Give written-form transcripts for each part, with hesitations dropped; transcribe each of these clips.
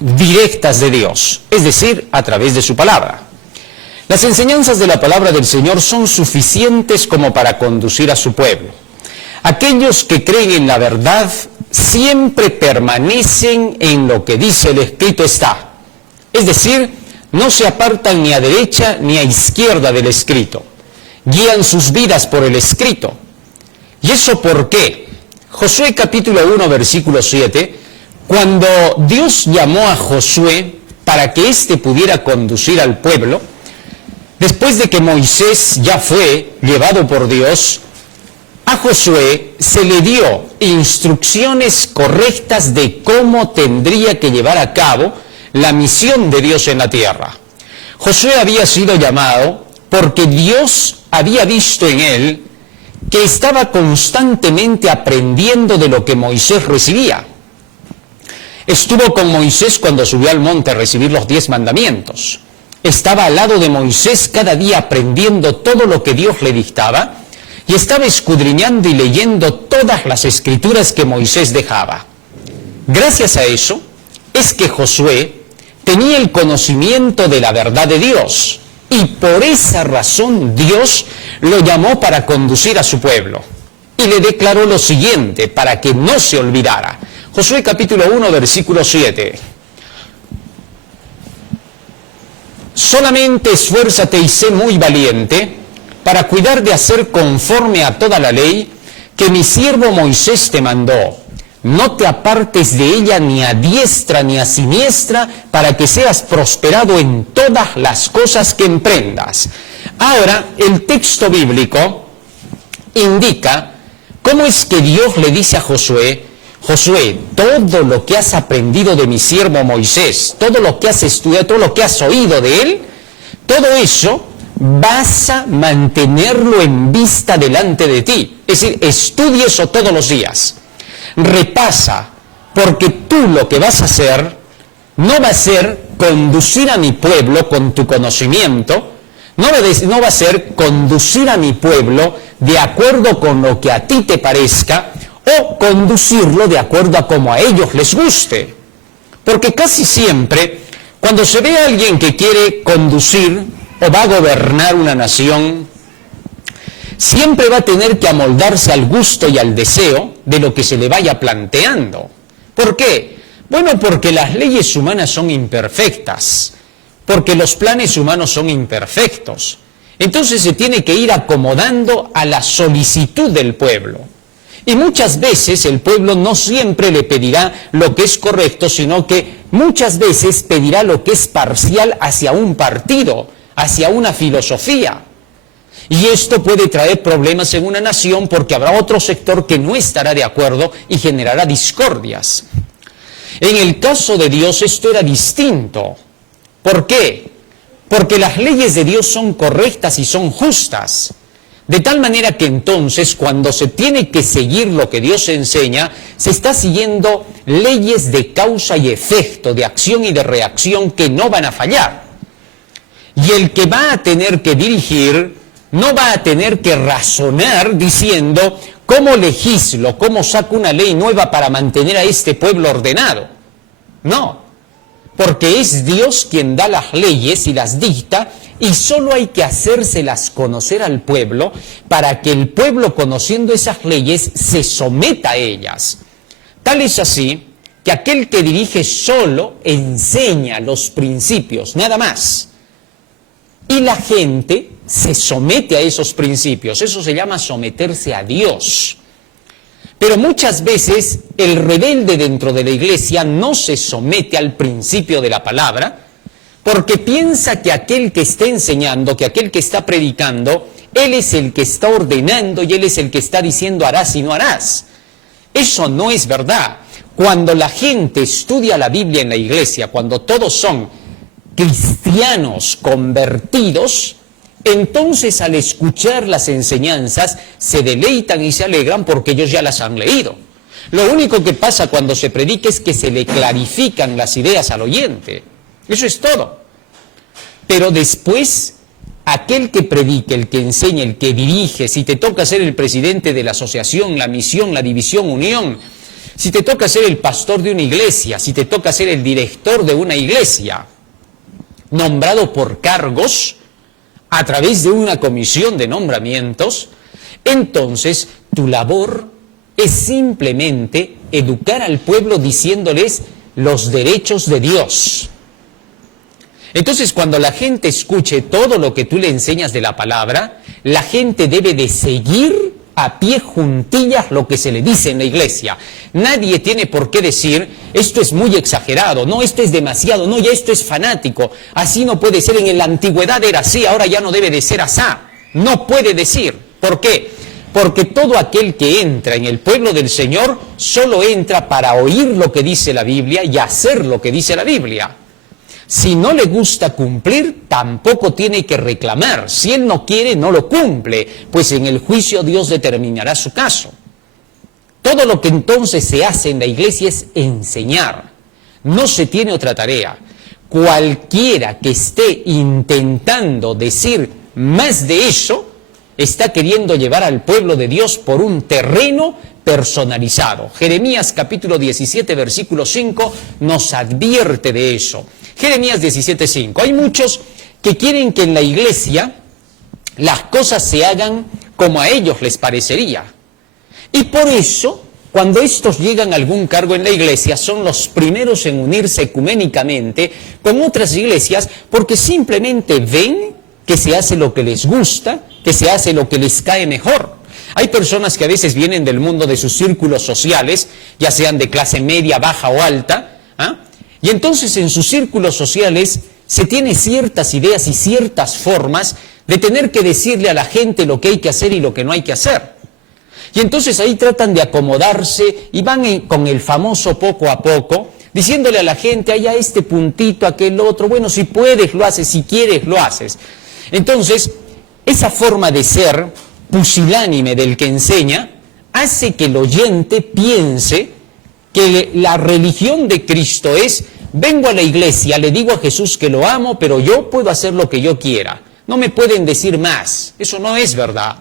directas de Dios, es decir, a través de su palabra. Las enseñanzas de la palabra del Señor son suficientes como para conducir a su pueblo. Aquellos que creen en la verdad siempre permanecen en lo que dice el escrito está. Es decir, no se apartan ni a derecha ni a izquierda del escrito. Guían sus vidas por el escrito. ¿Y eso por qué? Josué capítulo 1, versículo 7, cuando Dios llamó a Josué para que éste pudiera conducir al pueblo, después de que Moisés ya fue llevado por Dios, a Josué se le dio instrucciones correctas de cómo tendría que llevar a cabo la misión de Dios en la tierra. Josué había sido llamado porque Dios había visto en él que estaba constantemente aprendiendo de lo que Moisés recibía. Estuvo con Moisés cuando subió al monte a recibir los 10 mandamientos. Estaba al lado de Moisés cada día aprendiendo todo lo que Dios le dictaba y estaba escudriñando y leyendo todas las escrituras que Moisés dejaba. Gracias a eso es que Josué tenía el conocimiento de la verdad de Dios y por esa razón Dios lo llamó para conducir a su pueblo y le declaró lo siguiente para que no se olvidara. Josué capítulo 1 versículo 7. Solamente esfuérzate y sé muy valiente para cuidar de hacer conforme a toda la ley que mi siervo Moisés te mandó. No te apartes de ella ni a diestra ni a siniestra para que seas prosperado en todas las cosas que emprendas. Ahora, el texto bíblico indica cómo es que Dios le dice a Josué: Josué, todo lo que has aprendido de mi siervo Moisés, todo lo que has estudiado, todo lo que has oído de él, todo eso vas a mantenerlo en vista delante de ti. Es decir, estudia eso todos los días. Repasa, porque tú lo que vas a hacer no va a ser conducir a mi pueblo con tu conocimiento, no va a ser conducir a mi pueblo de acuerdo con lo que a ti te parezca o conducirlo de acuerdo a como a ellos les guste. Porque casi siempre, cuando se ve a alguien que quiere conducir o va a gobernar una nación, siempre va a tener que amoldarse al gusto y al deseo de lo que se le vaya planteando. ¿Por qué? Bueno, porque las leyes humanas son imperfectas, porque los planes humanos son imperfectos. Entonces se tiene que ir acomodando a la solicitud del pueblo. Y muchas veces el pueblo no siempre le pedirá lo que es correcto, sino que muchas veces pedirá lo que es parcial hacia un partido, hacia una filosofía. Y esto puede traer problemas en una nación porque habrá otro sector que no estará de acuerdo y generará discordias. En el caso de Dios esto era distinto. ¿Por qué? Porque las leyes de Dios son correctas y son justas. De tal manera que entonces cuando se tiene que seguir lo que Dios enseña, se está siguiendo leyes de causa y efecto, de acción y de reacción que no van a fallar. Y el que va a tener que dirigir no va a tener que razonar diciendo cómo legislo, cómo saco una ley nueva para mantener a este pueblo ordenado. No, porque es Dios quien da las leyes y las dicta y solo hay que hacérselas conocer al pueblo para que el pueblo, conociendo esas leyes, se someta a ellas. Tal es así que aquel que dirige solo enseña los principios, nada más. Y la gente se somete a esos principios. Eso se llama someterse a Dios. Pero muchas veces el rebelde dentro de la iglesia no se somete al principio de la palabra porque piensa que aquel que está enseñando, que aquel que está predicando, él es el que está ordenando y él es el que está diciendo harás y no harás. Eso no es verdad. Cuando la gente estudia la Biblia en la iglesia, cuando todos son cristianos convertidos, entonces al escuchar las enseñanzas se deleitan y se alegran porque ellos ya las han leído. Lo único que pasa cuando se predica es que se le clarifican las ideas al oyente. Eso es todo. Pero después, aquel que predique, el que enseña, el que dirige, si te toca ser el presidente de la asociación, la misión, la división, unión, si te toca ser el pastor de una iglesia, si te toca ser el director de una iglesia, nombrado por cargos a través de una comisión de nombramientos, entonces tu labor es simplemente educar al pueblo diciéndoles los derechos de Dios. Entonces, cuando la gente escuche todo lo que tú le enseñas de la palabra, la gente debe de seguir a pie juntillas lo que se le dice en la iglesia. Nadie tiene por qué decir, esto es muy exagerado, no, esto es demasiado, no, ya esto es fanático, así no puede ser, en la antigüedad era así, ahora ya no debe de ser así. No puede decir. ¿Por qué? Porque todo aquel que entra en el pueblo del Señor solo entra para oír lo que dice la Biblia y hacer lo que dice la Biblia. Si no le gusta cumplir, tampoco tiene que reclamar. Si él no quiere, no lo cumple, pues en el juicio Dios determinará su caso. Todo lo que entonces se hace en la iglesia es enseñar. No se tiene otra tarea. Cualquiera que esté intentando decir más de eso, está queriendo llevar al pueblo de Dios por un terreno personalizado. Jeremías capítulo 17, versículo 5 nos advierte de eso. Jeremías 17:5. Hay muchos que quieren que en la iglesia las cosas se hagan como a ellos les parecería. Y por eso, cuando estos llegan a algún cargo en la iglesia, son los primeros en unirse ecuménicamente con otras iglesias porque simplemente ven que se hace lo que les gusta, que se hace lo que les cae mejor. Hay personas que a veces vienen del mundo de sus círculos sociales, ya sean de clase media, baja o alta, y entonces en sus círculos sociales se tiene ciertas ideas y ciertas formas de tener que decirle a la gente lo que hay que hacer y lo que no hay que hacer. Y entonces ahí tratan de acomodarse y van con el famoso poco a poco, diciéndole a la gente, allá este puntito, aquel otro, bueno, si puedes lo haces, si quieres lo haces. Entonces, esa forma de ser pusilánime del que enseña hace que el oyente piense que la religión de Cristo es, vengo a la iglesia, le digo a Jesús que lo amo, pero yo puedo hacer lo que yo quiera. No me pueden decir más. Eso no es verdad.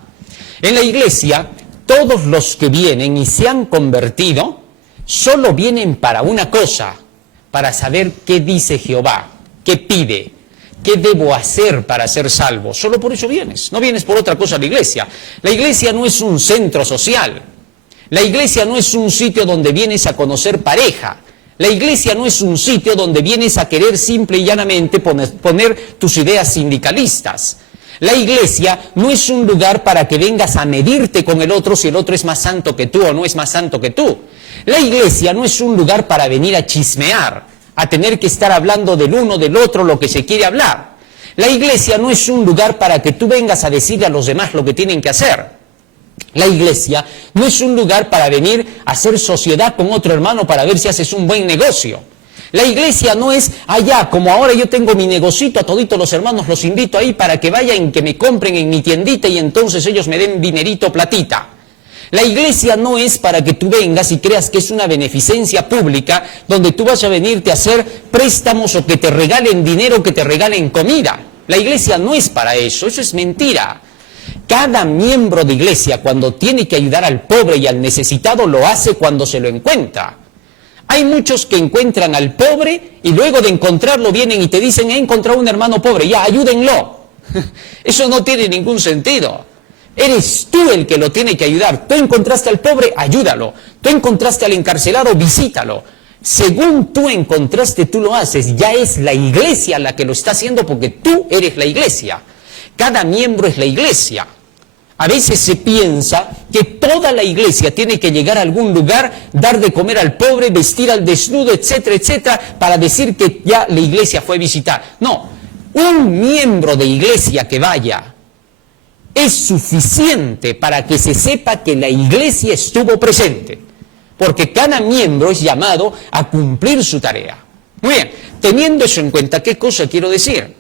En la iglesia, todos los que vienen y se han convertido, solo vienen para una cosa, para saber qué dice Jehová, qué pide, qué debo hacer para ser salvo. Solo por eso vienes. No vienes por otra cosa a la iglesia. La iglesia no es un centro social. La iglesia no es un sitio donde vienes a conocer pareja. La iglesia no es un sitio donde vienes a querer simple y llanamente poner tus ideas sindicalistas. La iglesia no es un lugar para que vengas a medirte con el otro si el otro es más santo que tú o no es más santo que tú. La iglesia no es un lugar para venir a chismear, a tener que estar hablando del uno, del otro, lo que se quiere hablar. La iglesia no es un lugar para que tú vengas a decirle a los demás lo que tienen que hacer. La iglesia no es un lugar para venir a hacer sociedad con otro hermano para ver si haces un buen negocio. La iglesia no es allá, como ahora yo tengo mi negocito, a toditos los hermanos los invito ahí para que vayan, que me compren en mi tiendita y entonces ellos me den dinerito, platita. La iglesia no es para que tú vengas y creas que es una beneficencia pública donde tú vas a venirte a hacer préstamos o que te regalen dinero, que te regalen comida. La iglesia no es para eso, eso es mentira. Cada miembro de iglesia, cuando tiene que ayudar al pobre y al necesitado, lo hace cuando se lo encuentra. Hay muchos que encuentran al pobre y luego de encontrarlo vienen y te dicen, he encontrado un hermano pobre, ya, ayúdenlo. Eso no tiene ningún sentido. Eres tú el que lo tiene que ayudar. Tú encontraste al pobre, ayúdalo. Tú encontraste al encarcelado, visítalo. Según tú encontraste, tú lo haces. Ya es la iglesia la que lo está haciendo porque tú eres la iglesia. Cada miembro es la iglesia. A veces se piensa que toda la iglesia tiene que llegar a algún lugar, dar de comer al pobre, vestir al desnudo, etcétera, etcétera, para decir que ya la iglesia fue a visitar. No, un miembro de iglesia que vaya es suficiente para que se sepa que la iglesia estuvo presente, porque cada miembro es llamado a cumplir su tarea. Muy bien, teniendo eso en cuenta, ¿qué cosa quiero decir?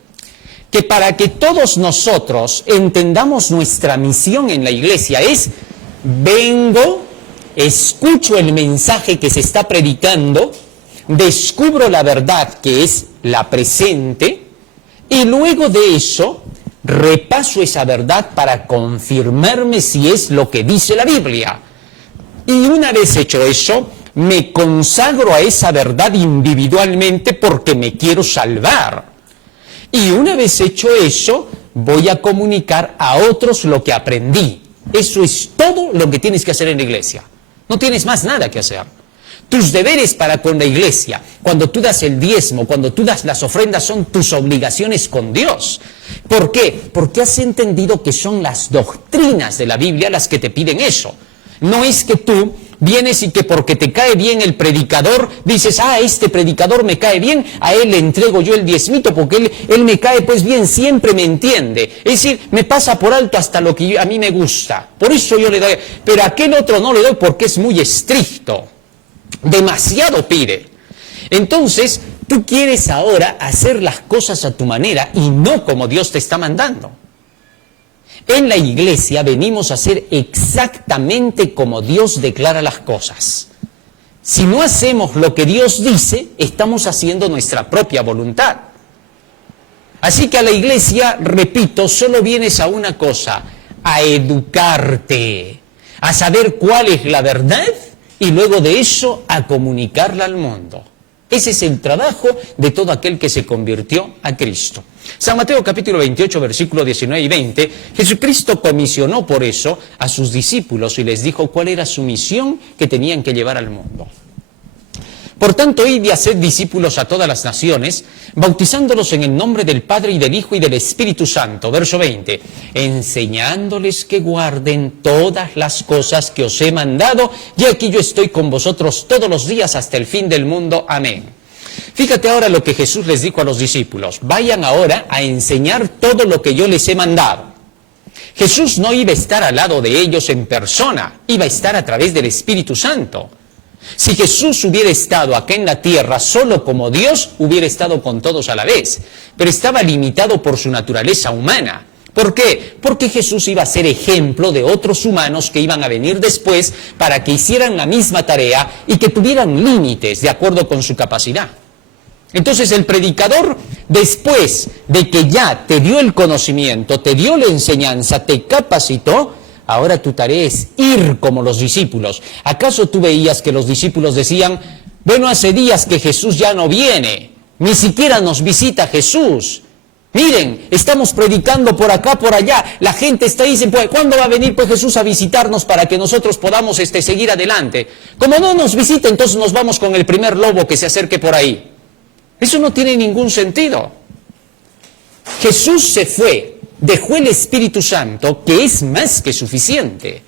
Que para que todos nosotros entendamos nuestra misión en la iglesia es, vengo, escucho el mensaje que se está predicando, descubro la verdad que es la presente, y luego de eso repaso esa verdad para confirmarme si es lo que dice la Biblia. Y una vez hecho eso, me consagro a esa verdad individualmente porque me quiero salvar. Y una vez hecho eso, voy a comunicar a otros lo que aprendí. Eso es todo lo que tienes que hacer en la iglesia. No tienes más nada que hacer. Tus deberes para con la iglesia, cuando tú das el diezmo, cuando tú das las ofrendas, son tus obligaciones con Dios. ¿Por qué? Porque has entendido que son las doctrinas de la Biblia las que te piden eso. No es que tú vienes y que porque te cae bien el predicador, dices, este predicador me cae bien, a él le entrego yo el diezmito porque él me cae pues bien, siempre me entiende. Es decir, me pasa por alto hasta lo que a mí me gusta. Por eso yo le doy, pero a aquel otro no le doy porque es muy estricto. Demasiado pide. Entonces, tú quieres ahora hacer las cosas a tu manera y no como Dios te está mandando. En la iglesia venimos a hacer exactamente como Dios declara las cosas. Si no hacemos lo que Dios dice, estamos haciendo nuestra propia voluntad. Así que a la iglesia, repito, solo vienes a una cosa, a educarte, a saber cuál es la verdad y luego de eso a comunicarla al mundo. Ese es el trabajo de todo aquel que se convirtió a Cristo. San Mateo capítulo 28, versículos 19 y 20, Jesucristo comisionó por eso a sus discípulos y les dijo cuál era su misión que tenían que llevar al mundo. Por tanto, id y haced discípulos a todas las naciones, bautizándolos en el nombre del Padre y del Hijo y del Espíritu Santo. Verso 20, enseñándoles que guarden todas las cosas que os he mandado, y aquí yo estoy con vosotros todos los días hasta el fin del mundo. Amén. Fíjate ahora lo que Jesús les dijo a los discípulos. Vayan ahora a enseñar todo lo que yo les he mandado. Jesús no iba a estar al lado de ellos en persona, iba a estar a través del Espíritu Santo. Si Jesús hubiera estado acá en la tierra solo como Dios, hubiera estado con todos a la vez. Pero estaba limitado por su naturaleza humana. ¿Por qué? Porque Jesús iba a ser ejemplo de otros humanos que iban a venir después para que hicieran la misma tarea y que tuvieran límites de acuerdo con su capacidad. Entonces el predicador, después de que ya te dio el conocimiento, te dio la enseñanza, te capacitó, ahora tu tarea es ir como los discípulos. ¿Acaso tú veías que los discípulos decían, bueno, hace días que Jesús ya no viene, ni siquiera nos visita Jesús? Miren, estamos predicando por acá, por allá, la gente está ahí y dice, pues, ¿cuándo va a venir pues Jesús a visitarnos para que nosotros podamos seguir adelante? Como no nos visita, entonces nos vamos con el primer lobo que se acerque por ahí. Eso no tiene ningún sentido. Jesús se fue, dejó el Espíritu Santo, que es más que suficiente.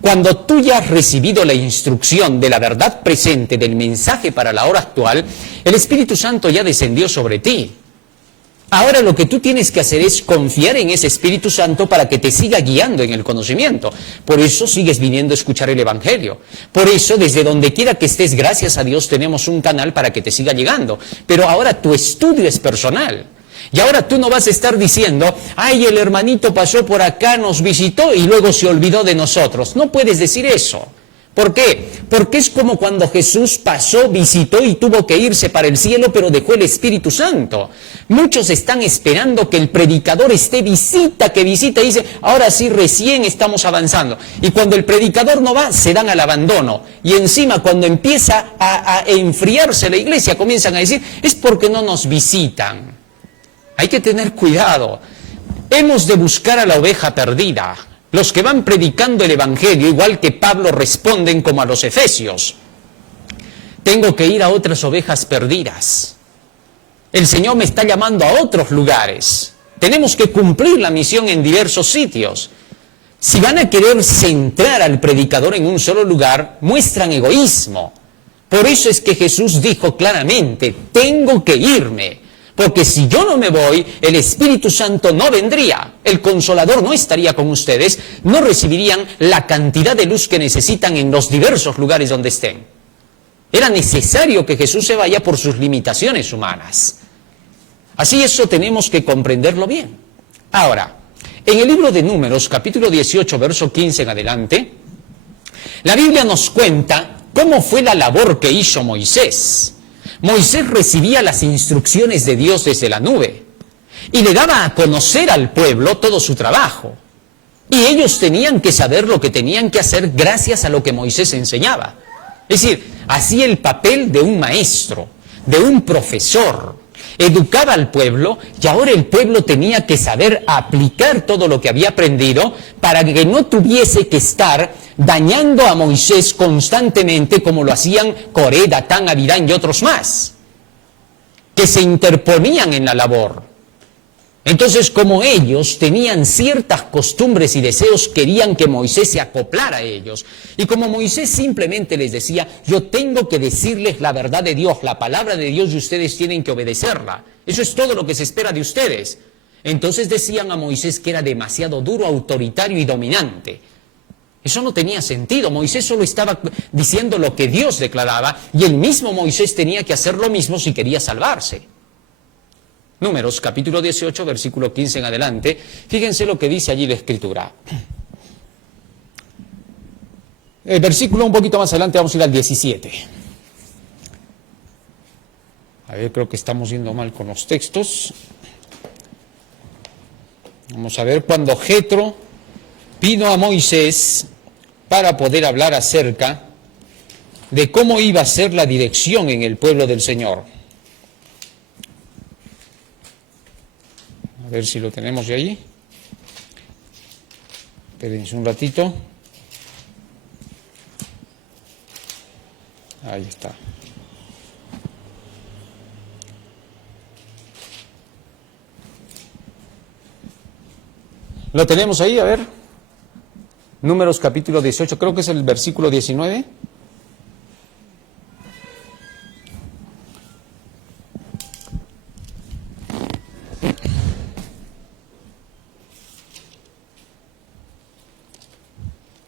Cuando tú ya has recibido la instrucción de la verdad presente, del mensaje para la hora actual, el Espíritu Santo ya descendió sobre ti. Ahora lo que tú tienes que hacer es confiar en ese Espíritu Santo para que te siga guiando en el conocimiento. Por eso sigues viniendo a escuchar el Evangelio. Por eso, desde donde quiera que estés, gracias a Dios, tenemos un canal para que te siga llegando. Pero ahora tu estudio es personal. Y ahora tú no vas a estar diciendo, ay, el hermanito pasó por acá, nos visitó y luego se olvidó de nosotros. No puedes decir eso. ¿Por qué? Porque es como cuando Jesús pasó, visitó y tuvo que irse para el cielo, pero dejó el Espíritu Santo. Muchos están esperando que el predicador esté visita y dice, ahora sí, recién estamos avanzando. Y cuando el predicador no va, se dan al abandono. Y encima, cuando empieza a enfriarse la iglesia, comienzan a decir, es porque no nos visitan. Hay que tener cuidado. Hemos de buscar a la oveja perdida. Los que van predicando el Evangelio, igual que Pablo, responden como a los efesios. Tengo que ir a otras ovejas perdidas. El Señor me está llamando a otros lugares. Tenemos que cumplir la misión en diversos sitios. Si van a querer centrar al predicador en un solo lugar, muestran egoísmo. Por eso es que Jesús dijo claramente, tengo que irme. Porque si yo no me voy, el Espíritu Santo no vendría, el Consolador no estaría con ustedes, no recibirían la cantidad de luz que necesitan en los diversos lugares donde estén. Era necesario que Jesús se vaya por sus limitaciones humanas. Así eso tenemos que comprenderlo bien. Ahora, en el libro de Números, capítulo 18, verso 15 en adelante, la Biblia nos cuenta cómo fue la labor que hizo Moisés. Moisés recibía las instrucciones de Dios desde la nube y le daba a conocer al pueblo todo su trabajo. Y ellos tenían que saber lo que tenían que hacer gracias a lo que Moisés enseñaba. Es decir, hacía el papel de un maestro, de un profesor. Educaba al pueblo y ahora el pueblo tenía que saber aplicar todo lo que había aprendido para que no tuviese que estar dañando a Moisés constantemente como lo hacían Coré, Datán, Abirán y otros más, que se interponían en la labor. Entonces, como ellos tenían ciertas costumbres y deseos, querían que Moisés se acoplara a ellos. Y como Moisés simplemente les decía, yo tengo que decirles la verdad de Dios, la palabra de Dios, y ustedes tienen que obedecerla. Eso es todo lo que se espera de ustedes. Entonces decían a Moisés que era demasiado duro, autoritario y dominante. Eso no tenía sentido. Moisés solo estaba diciendo lo que Dios declaraba, y el mismo Moisés tenía que hacer lo mismo si quería salvarse. Números, capítulo 18, versículo 15 en adelante. Fíjense lo que dice allí la Escritura. El versículo un poquito más adelante, vamos a ir al 17. A ver, creo que estamos yendo mal con los textos. Vamos a ver, cuando Jetro vino a Moisés para poder hablar acerca de cómo iba a ser la dirección en el pueblo del Señor. A ver si lo tenemos de ahí. Espérense un ratito. Ahí está. ¿Lo tenemos ahí? A ver. Números capítulo 18, creo que es el versículo 19.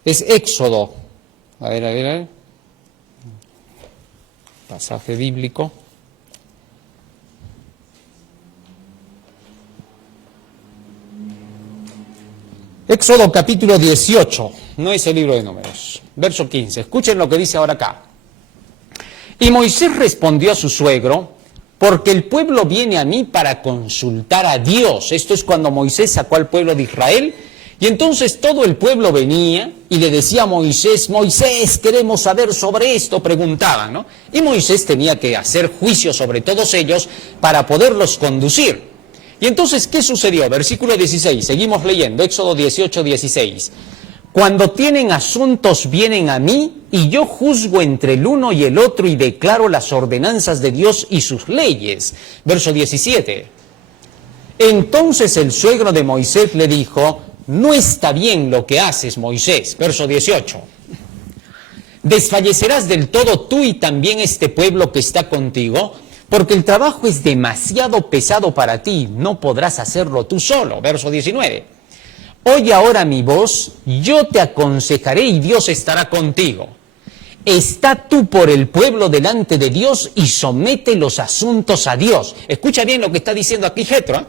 Es Éxodo. A ver. Pasaje bíblico. Éxodo capítulo 18. No es el libro de Números. Verso 15. Escuchen lo que dice ahora acá. Y Moisés respondió a su suegro, porque el pueblo viene a mí para consultar a Dios. Esto es cuando Moisés sacó al pueblo de Israel. Y entonces todo el pueblo venía y le decía a Moisés, Moisés, queremos saber sobre esto, preguntaban, ¿no? Y Moisés tenía que hacer juicio sobre todos ellos para poderlos conducir. Y entonces, ¿qué sucedió? Versículo 16, seguimos leyendo, Éxodo 18, 16. Cuando tienen asuntos vienen a mí y yo juzgo entre el uno y el otro y declaro las ordenanzas de Dios y sus leyes. Verso 17. Entonces el suegro de Moisés le dijo, no está bien lo que haces, Moisés. Verso 18. Desfallecerás del todo tú y también este pueblo que está contigo, porque el trabajo es demasiado pesado para ti, no podrás hacerlo tú solo. Verso 19. Oye ahora mi voz, yo te aconsejaré y Dios estará contigo. Está tú por el pueblo delante de Dios y somete los asuntos a Dios. Escucha bien lo que está diciendo aquí Jetro, ¿eh?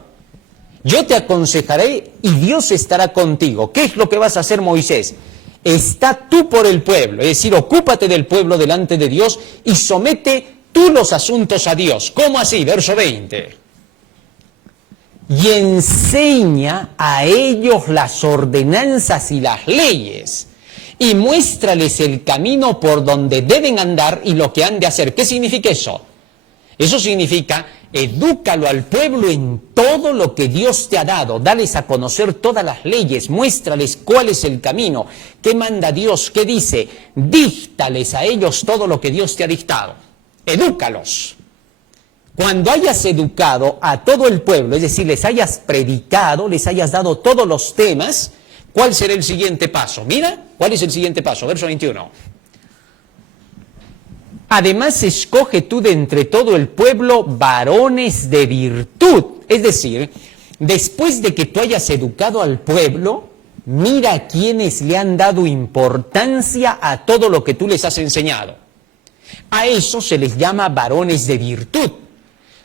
Yo te aconsejaré y Dios estará contigo. ¿Qué es lo que vas a hacer, Moisés? Está tú por el pueblo, es decir, ocúpate del pueblo delante de Dios y somete tú los asuntos a Dios. ¿Cómo así? Verso 20. Y enseña a ellos las ordenanzas y las leyes y muéstrales el camino por donde deben andar y lo que han de hacer. ¿Qué significa eso? Eso significa, edúcalo al pueblo en todo lo que Dios te ha dado, dales a conocer todas las leyes, muéstrales cuál es el camino, qué manda Dios, qué dice, díctales a ellos todo lo que Dios te ha dictado, edúcalos. Cuando hayas educado a todo el pueblo, es decir, les hayas predicado, les hayas dado todos los temas, ¿cuál será el siguiente paso? Mira, ¿cuál es el siguiente paso? Verso 21. Además, escoge tú de entre todo el pueblo varones de virtud. Es decir, después de que tú hayas educado al pueblo, mira a quienes le han dado importancia a todo lo que tú les has enseñado. A eso se les llama varones de virtud.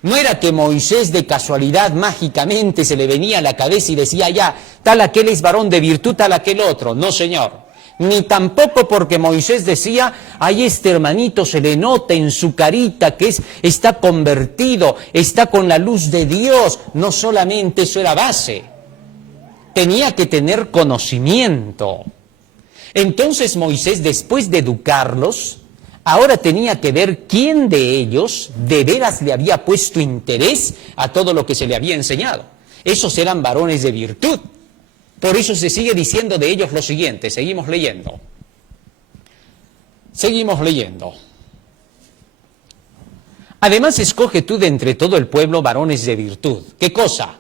No era que Moisés de casualidad mágicamente se le venía a la cabeza y decía ya, tal aquel es varón de virtud, tal aquel otro. No, señor. Ni tampoco porque Moisés decía, ay, este hermanito se le nota en su carita que está convertido, está con la luz de Dios. No solamente eso era base, tenía que tener conocimiento. Entonces Moisés, después de educarlos, Ahora tenía que ver quién de ellos de veras le había puesto interés a todo lo que se le había enseñado. Esos eran varones de virtud. Por eso se sigue diciendo de ellos lo siguiente. Seguimos leyendo. Seguimos leyendo. Además, escoge tú de entre todo el pueblo varones de virtud. ¿Qué cosa?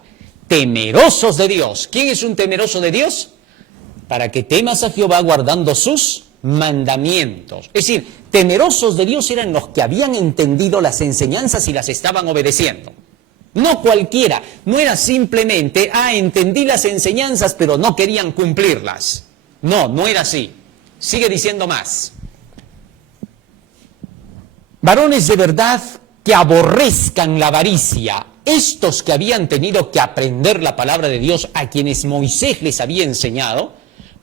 Temerosos de Dios. ¿Quién es un temeroso de Dios? Para que temas a Jehová guardando sus mandamientos. Es decir, temerosos de Dios eran los que habían entendido las enseñanzas y las estaban obedeciendo. No cualquiera, no era simplemente, entendí las enseñanzas pero no querían cumplirlas. No, no era así. Sigue diciendo más. Varones de verdad que aborrezcan la avaricia. Estos que habían tenido que aprender la palabra de Dios, a quienes Moisés les había enseñado,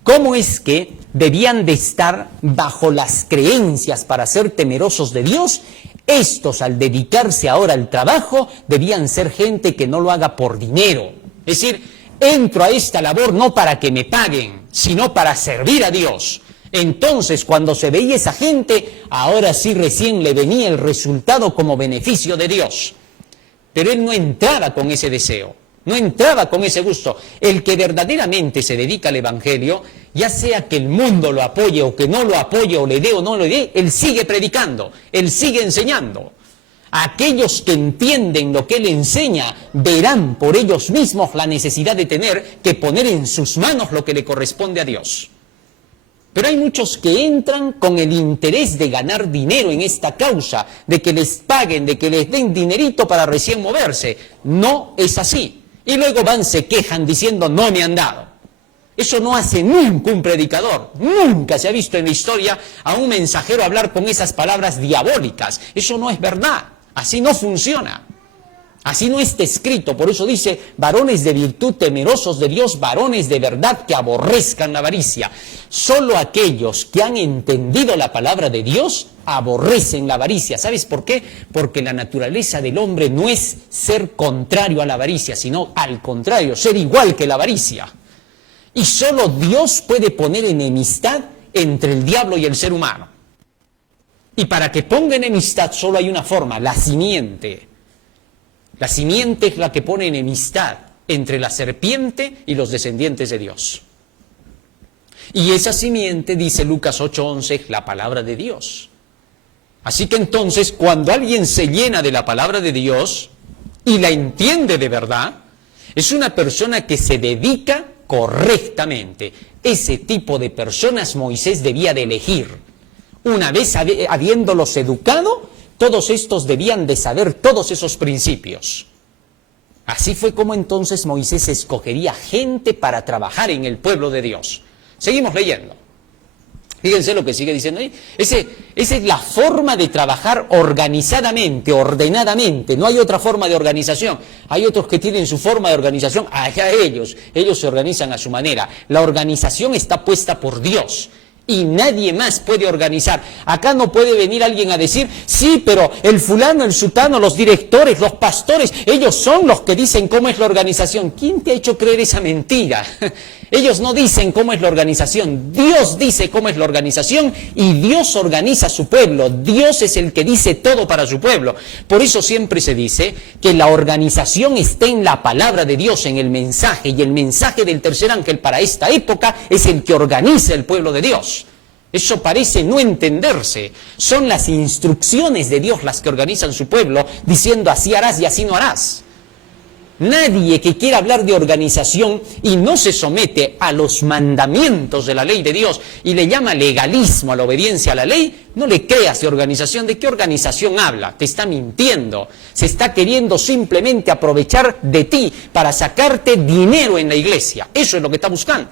¿cómo es que debían de estar bajo las creencias para ser temerosos de Dios? Estos, al dedicarse ahora al trabajo, debían ser gente que no lo haga por dinero. Es decir, entro a esta labor no para que me paguen, sino para servir a Dios. Entonces, cuando se veía esa gente, ahora sí recién le venía el resultado como beneficio de Dios. Pero él no entraba con ese deseo, no entraba con ese gusto. El que verdaderamente se dedica al Evangelio, ya sea que el mundo lo apoye o que no lo apoye, o le dé o no le dé, él sigue predicando, él sigue enseñando. Aquellos que entienden lo que él enseña, verán por ellos mismos la necesidad de tener que poner en sus manos lo que le corresponde a Dios. Pero hay muchos que entran con el interés de ganar dinero en esta causa, de que les paguen, de que les den dinerito para recién moverse. No es así. Y luego se quejan diciendo, no me han dado. Eso no hace nunca un predicador. Nunca se ha visto en la historia a un mensajero hablar con esas palabras diabólicas. Eso no es verdad. Así no funciona. Así no está escrito. Por eso dice, varones de virtud, temerosos de Dios, varones de verdad que aborrezcan la avaricia. Solo aquellos que han entendido la palabra de Dios aborrecen la avaricia. ¿Sabes por qué? Porque la naturaleza del hombre no es ser contrario a la avaricia, sino al contrario, ser igual que la avaricia. Y solo Dios puede poner enemistad entre el diablo y el ser humano. Y para que ponga enemistad solo hay una forma, la simiente. La simiente es la que pone enemistad entre la serpiente y los descendientes de Dios. Y esa simiente, dice Lucas 8:11, es la palabra de Dios. Así que entonces, cuando alguien se llena de la palabra de Dios y la entiende de verdad, es una persona que se dedica correctamente. Ese tipo de personas Moisés debía de elegir. Una vez habiéndolos educado, todos estos debían de saber todos esos principios. Así fue como entonces Moisés escogería gente para trabajar en el pueblo de Dios. Seguimos leyendo. Fíjense lo que sigue diciendo ahí. Esa es la forma de trabajar organizadamente, ordenadamente. No hay otra forma de organización. Hay otros que tienen su forma de organización. Allá ellos se organizan a su manera. La organización está puesta por Dios. Y nadie más puede organizar. Acá no puede venir alguien a decir, sí, pero el fulano, el sutano, los directores, los pastores, ellos son los que dicen cómo es la organización. ¿Quién te ha hecho creer esa mentira? Ellos no dicen cómo es la organización. Dios dice cómo es la organización y Dios organiza a su pueblo. Dios es el que dice todo para su pueblo. Por eso siempre se dice que la organización está en la palabra de Dios, en el mensaje. Y el mensaje del tercer ángel para esta época es el que organiza el pueblo de Dios. Eso parece no entenderse. Son las instrucciones de Dios las que organizan su pueblo, diciendo así harás y así no harás. Nadie que quiera hablar de organización y no se somete a los mandamientos de la ley de Dios y le llama legalismo a la obediencia a la ley, no le creas de organización. ¿De qué organización habla? Te está mintiendo. Se está queriendo simplemente aprovechar de ti para sacarte dinero en la iglesia. Eso es lo que está buscando.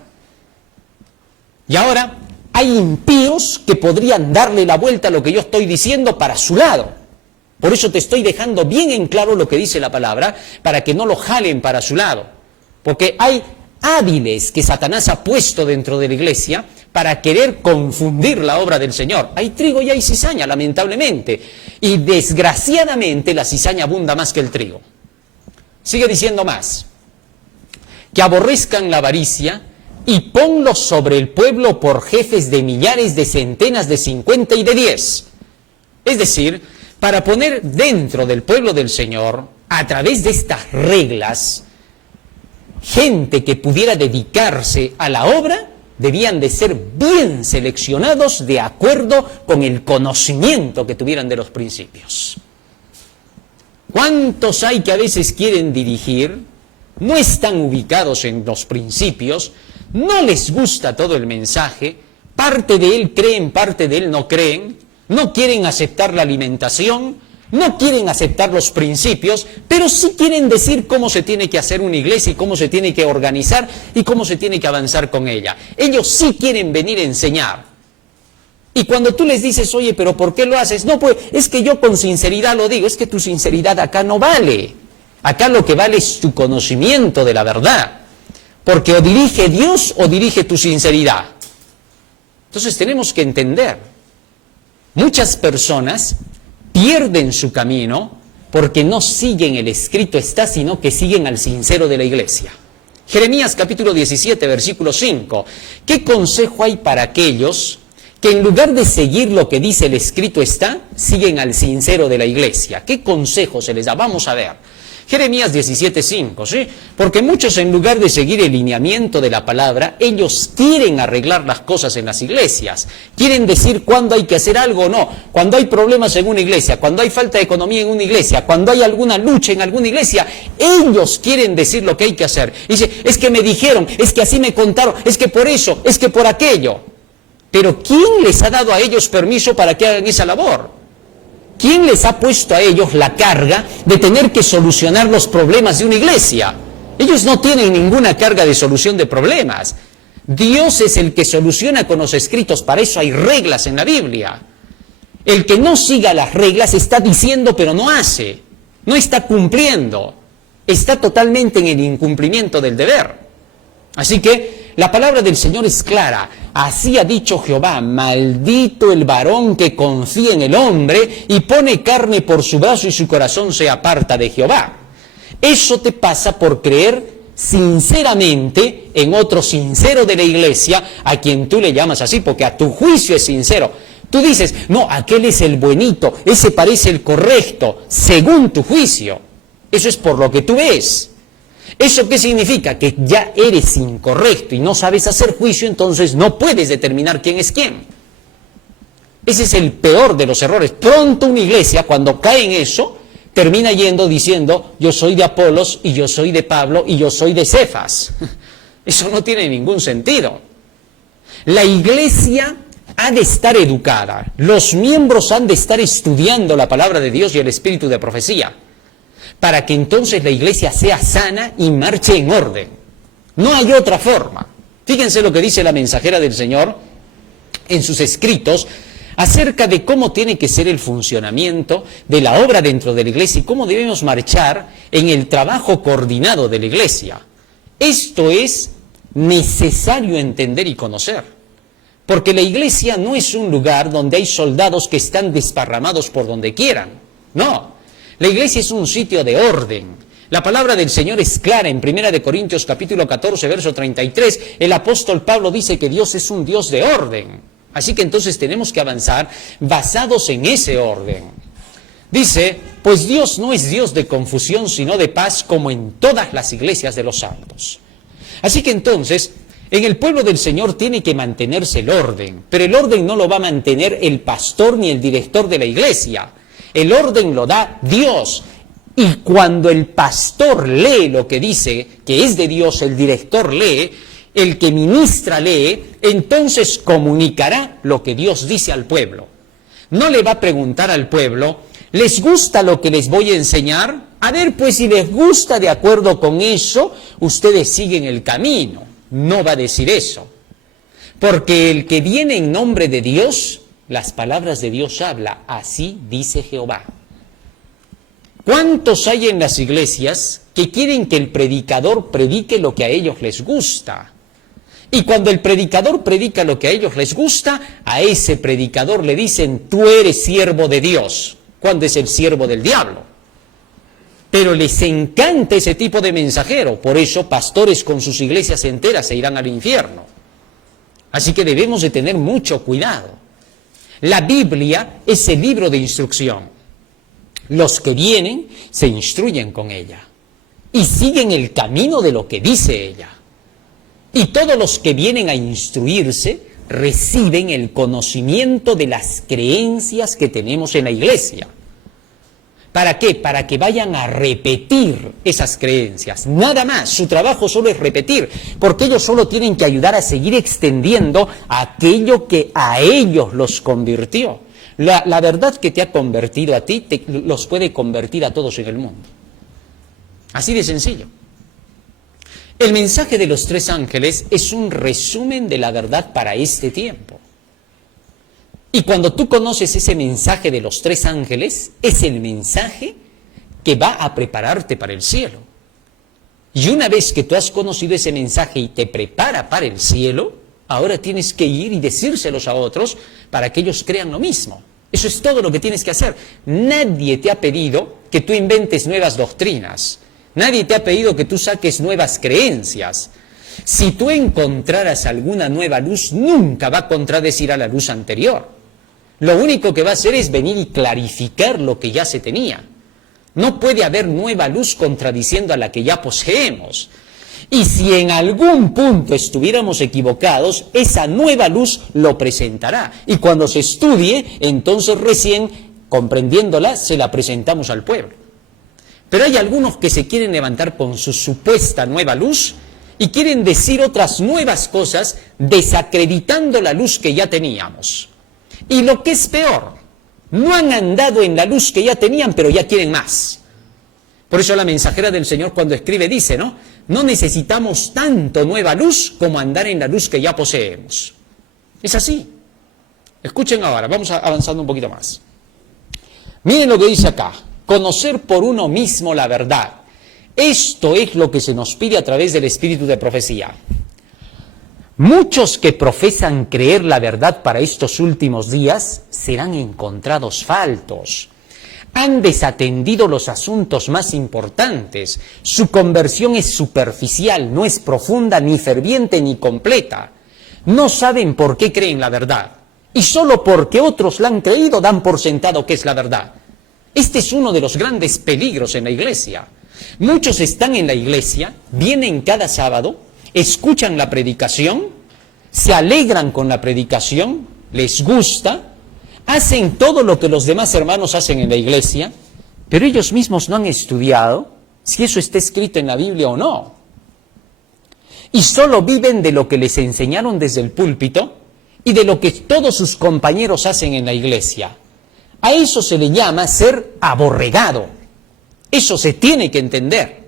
Y ahora hay impíos que podrían darle la vuelta a lo que yo estoy diciendo para su lado. Por eso te estoy dejando bien en claro lo que dice la palabra, para que no lo jalen para su lado. Porque hay hábiles que Satanás ha puesto dentro de la iglesia para querer confundir la obra del Señor. Hay trigo y hay cizaña, lamentablemente. Y desgraciadamente la cizaña abunda más que el trigo. Sigue diciendo más. Que aborrezcan la avaricia y ponlos sobre el pueblo por jefes de millares, de centenas, de 50 y de 10. Es decir, para poner dentro del pueblo del Señor, a través de estas reglas, gente que pudiera dedicarse a la obra, debían de ser bien seleccionados de acuerdo con el conocimiento que tuvieran de los principios. ¿Cuántos hay que a veces quieren dirigir? No están ubicados en los principios, no les gusta todo el mensaje, parte de él creen, parte de él no creen, no quieren aceptar la alimentación, no quieren aceptar los principios, pero sí quieren decir cómo se tiene que hacer una iglesia y cómo se tiene que organizar y cómo se tiene que avanzar con ella. Ellos sí quieren venir a enseñar. Y cuando tú les dices, oye, pero ¿por qué lo haces? No, pues es que yo con sinceridad lo digo, es que tu sinceridad acá no vale. Acá lo que vale es tu conocimiento de la verdad. Porque o dirige Dios o dirige tu sinceridad. Entonces tenemos que entender, muchas personas pierden su camino porque no siguen el escrito está, sino que siguen al sincero de la iglesia. Jeremías capítulo 17, versículo 5. ¿Qué consejo hay para aquellos que en lugar de seguir lo que dice el escrito está, siguen al sincero de la iglesia? ¿Qué consejo se les da? Vamos a ver. Jeremías 17:5, ¿sí? Porque muchos en lugar de seguir el lineamiento de la palabra, ellos quieren arreglar las cosas en las iglesias. Quieren decir cuándo hay que hacer algo o no. Cuando hay problemas en una iglesia, cuando hay falta de economía en una iglesia, cuando hay alguna lucha en alguna iglesia, ellos quieren decir lo que hay que hacer. Y dice, es que me dijeron, es que así me contaron, es que por eso, es que por aquello. Pero ¿quién les ha dado a ellos permiso para que hagan esa labor? ¿Quién les ha puesto a ellos la carga de tener que solucionar los problemas de una iglesia? Ellos no tienen ninguna carga de solución de problemas. Dios es el que soluciona con los escritos, para eso hay reglas en la Biblia. El que no siga las reglas está diciendo pero no hace, no está cumpliendo, está totalmente en el incumplimiento del deber. Así que la palabra del Señor es clara. Así ha dicho Jehová, maldito el varón que confía en el hombre y pone carne por su brazo y su corazón se aparta de Jehová. Eso te pasa por creer sinceramente en otro sincero de la iglesia, a quien tú le llamas así, porque a tu juicio es sincero. Tú dices, no, aquel es el buenito, ese parece el correcto, según tu juicio. Eso es por lo que tú ves. ¿Eso qué significa? Que ya eres incorrecto y no sabes hacer juicio, entonces no puedes determinar quién es quién. Ese es el peor de los errores. Pronto una iglesia, cuando cae en eso, termina yendo diciendo, yo soy de Apolos, y yo soy de Pablo, y yo soy de Cefas. Eso no tiene ningún sentido. La iglesia ha de estar educada. Los miembros han de estar estudiando la palabra de Dios y el espíritu de profecía, para que entonces la iglesia sea sana y marche en orden. No hay otra forma. Fíjense lo que dice la mensajera del Señor en sus escritos acerca de cómo tiene que ser el funcionamiento de la obra dentro de la iglesia y cómo debemos marchar en el trabajo coordinado de la iglesia. Esto es necesario entender y conocer, porque la iglesia no es un lugar donde hay soldados que están desparramados por donde quieran. No. La iglesia es un sitio de orden. La palabra del Señor es clara en 1 Corintios capítulo 14, verso 33. El apóstol Pablo dice que Dios es un Dios de orden. Así que entonces tenemos que avanzar basados en ese orden. Dice, pues Dios no es Dios de confusión, sino de paz, como en todas las iglesias de los santos. Así que entonces, en el pueblo del Señor tiene que mantenerse el orden, pero el orden no lo va a mantener el pastor ni el director de la iglesia. El orden lo da Dios. Y cuando el pastor lee lo que dice, que es de Dios, el director lee, el que ministra lee, entonces comunicará lo que Dios dice al pueblo. No le va a preguntar al pueblo, ¿les gusta lo que les voy a enseñar? A ver, pues si les gusta, de acuerdo con eso, ustedes siguen el camino. No va a decir eso. Porque el que viene en nombre de Dios, las palabras de Dios habla, así dice Jehová. ¿Cuántos hay en las iglesias que quieren que el predicador predique lo que a ellos les gusta? Y cuando el predicador predica lo que a ellos les gusta, a ese predicador le dicen, tú eres siervo de Dios, cuando es el siervo del diablo. Pero les encanta ese tipo de mensajero, por eso pastores con sus iglesias enteras se irán al infierno. Así que debemos de tener mucho cuidado. La Biblia es el libro de instrucción. Los que vienen se instruyen con ella y siguen el camino de lo que dice ella. Y todos los que vienen a instruirse reciben el conocimiento de las creencias que tenemos en la iglesia. ¿Para qué? Para que vayan a repetir esas creencias. Nada más, su trabajo solo es repetir, porque ellos solo tienen que ayudar a seguir extendiendo aquello que a ellos los convirtió. La verdad que te ha convertido a ti, los puede convertir a todos en el mundo. Así de sencillo. El mensaje de los 3 ángeles es un resumen de la verdad para este tiempo. Y cuando tú conoces ese mensaje de los 3 ángeles, es el mensaje que va a prepararte para el cielo. Y una vez que tú has conocido ese mensaje y te prepara para el cielo, ahora tienes que ir y decírselos a otros para que ellos crean lo mismo. Eso es todo lo que tienes que hacer. Nadie te ha pedido que tú inventes nuevas doctrinas. Nadie te ha pedido que tú saques nuevas creencias. Si tú encontraras alguna nueva luz, nunca va a contradecir a la luz anterior. Lo único que va a hacer es venir y clarificar lo que ya se tenía. No puede haber nueva luz contradiciendo a la que ya poseemos. Y si en algún punto estuviéramos equivocados, esa nueva luz lo presentará. Y cuando se estudie, entonces recién, comprendiéndola, se la presentamos al pueblo. Pero hay algunos que se quieren levantar con su supuesta nueva luz y quieren decir otras nuevas cosas desacreditando la luz que ya teníamos. Y lo que es peor, no han andado en la luz que ya tenían, pero ya quieren más. Por eso la mensajera del Señor cuando escribe dice, ¿no? No necesitamos tanto nueva luz como andar en la luz que ya poseemos. Es así. Escuchen ahora, vamos avanzando un poquito más. Miren lo que dice acá. Conocer por uno mismo la verdad. Esto es lo que se nos pide a través del espíritu de profecía. Muchos que profesan creer la verdad para estos últimos días serán encontrados faltos. Han desatendido los asuntos más importantes. Su conversión es superficial, no es profunda, ni ferviente, ni completa. No saben por qué creen la verdad. Y solo porque otros la han creído dan por sentado que es la verdad. Este es uno de los grandes peligros en la iglesia. Muchos están en la iglesia, vienen cada sábado, escuchan la predicación, se alegran con la predicación, les gusta, hacen todo lo que los demás hermanos hacen en la iglesia, pero ellos mismos no han estudiado si eso está escrito en la Biblia o no. Y solo viven de lo que les enseñaron desde el púlpito y de lo que todos sus compañeros hacen en la iglesia. A eso se le llama ser aborregado. Eso se tiene que entender,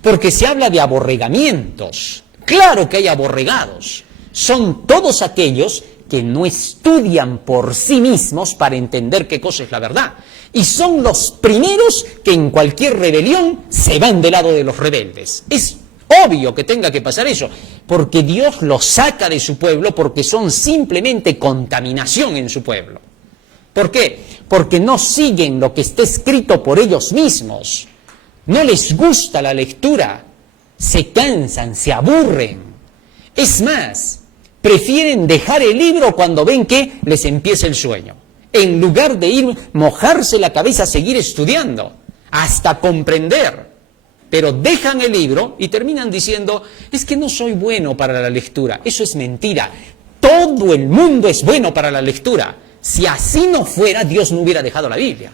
porque se habla de aborregamientos. Claro que hay aborregados. Son todos aquellos que no estudian por sí mismos para entender qué cosa es la verdad. Y son los primeros que en cualquier rebelión se van del lado de los rebeldes. Es obvio que tenga que pasar eso, porque Dios los saca de su pueblo porque son simplemente contaminación en su pueblo. ¿Por qué? Porque no siguen lo que está escrito por ellos mismos. No les gusta la lectura, se cansan, se aburren. Es más, prefieren dejar el libro cuando ven que les empieza el sueño, en lugar de ir, mojarse la cabeza, seguir estudiando, hasta comprender. Pero dejan el libro y terminan diciendo, es que no soy bueno para la lectura. Eso es mentira. Todo el mundo es bueno para la lectura. Si así no fuera, Dios no hubiera dejado la Biblia.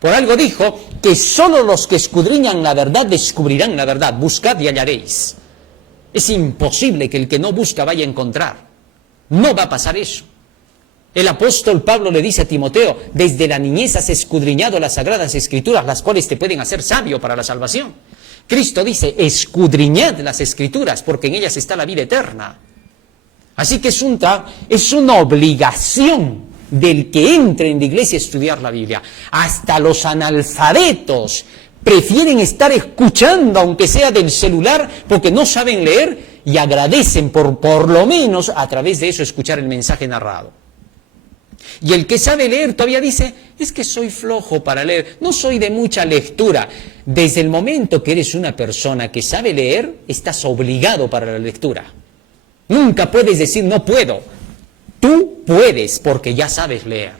Por algo dijo que solo los que escudriñan la verdad descubrirán la verdad. Buscad y hallaréis. Es imposible que el que no busca vaya a encontrar. No va a pasar eso. El apóstol Pablo le dice a Timoteo, desde la niñez has escudriñado las sagradas escrituras, las cuales te pueden hacer sabio para la salvación. Cristo dice, escudriñad las escrituras, porque en ellas está la vida eterna. Así que es una obligación del que entre en la iglesia a estudiar la Biblia. Hasta los analfabetos prefieren estar escuchando, aunque sea del celular, porque no saben leer y agradecen por lo menos a través de eso escuchar el mensaje narrado. Y el que sabe leer todavía dice, es que soy flojo para leer, no soy de mucha lectura. Desde el momento que eres una persona que sabe leer, estás obligado para la lectura. Nunca puedes decir no puedo. Tú puedes porque ya sabes leer.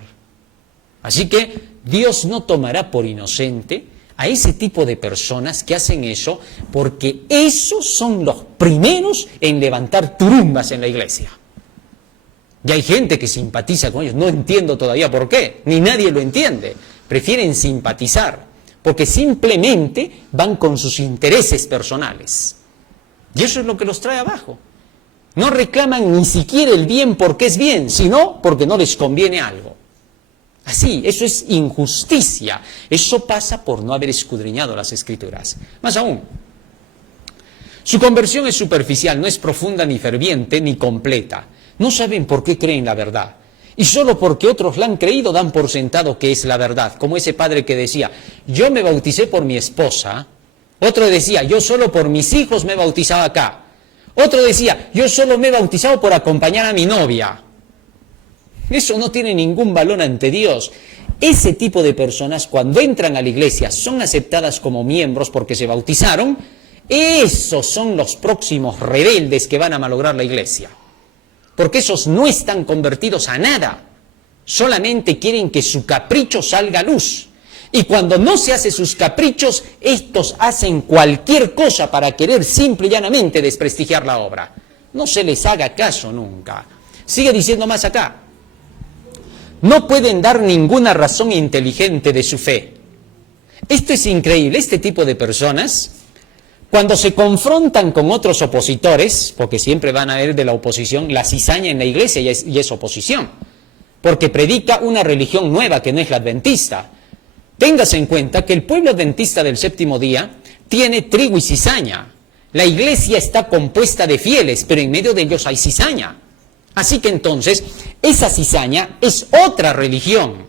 Así que Dios no tomará por inocente a ese tipo de personas que hacen eso, porque esos son los primeros en levantar turumbas en la iglesia. Y hay gente que simpatiza con ellos, no entiendo todavía por qué, ni nadie lo entiende. Prefieren simpatizar, porque simplemente van con sus intereses personales. Y eso es lo que los trae abajo. No reclaman ni siquiera el bien porque es bien, sino porque no les conviene algo. Así, eso es injusticia. Eso pasa por no haber escudriñado las Escrituras. Más aún, su conversión es superficial, no es profunda ni ferviente ni completa. No saben por qué creen la verdad. Y solo porque otros la han creído dan por sentado que es la verdad. Como ese padre que decía, yo me bauticé por mi esposa. Otro decía, yo solo por mis hijos me he bautizado acá. Otro decía, yo solo me he bautizado por acompañar a mi novia. Eso no tiene ningún valor ante Dios. Ese tipo de personas, cuando entran a la iglesia, son aceptadas como miembros porque se bautizaron. Esos son los próximos rebeldes que van a malograr la iglesia. Porque esos no están convertidos a nada. Solamente quieren que su capricho salga a luz. Y cuando no se hace sus caprichos, estos hacen cualquier cosa para querer simple y llanamente desprestigiar la obra. No se les haga caso nunca. Sigue diciendo más acá. No pueden dar ninguna razón inteligente de su fe. Esto es increíble. Este tipo de personas, cuando se confrontan con otros opositores, porque siempre van a haber de la oposición, la cizaña en la iglesia y es oposición, porque predica una religión nueva que no es la adventista. Téngase en cuenta que el pueblo adventista del séptimo día tiene trigo y cizaña. La iglesia está compuesta de fieles, pero en medio de ellos hay cizaña. Así que entonces, esa cizaña es otra religión.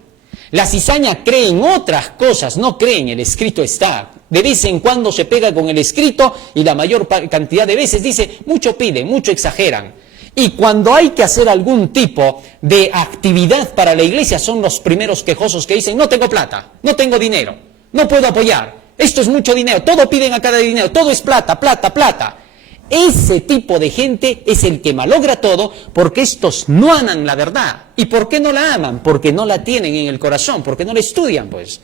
La cizaña cree en otras cosas, no cree en el escrito está. De vez en cuando se pega con el escrito y la mayor cantidad de veces dice, mucho piden, mucho exageran. Y cuando hay que hacer algún tipo de actividad para la iglesia, son los primeros quejosos que dicen, no tengo plata, no tengo dinero, no puedo apoyar, esto es mucho dinero, todo piden a cada dinero, todo es plata, plata, plata. Ese tipo de gente es el que malogra todo porque estos no aman la verdad. ¿Y por qué no la aman? Porque no la tienen en el corazón, porque no la estudian, pues.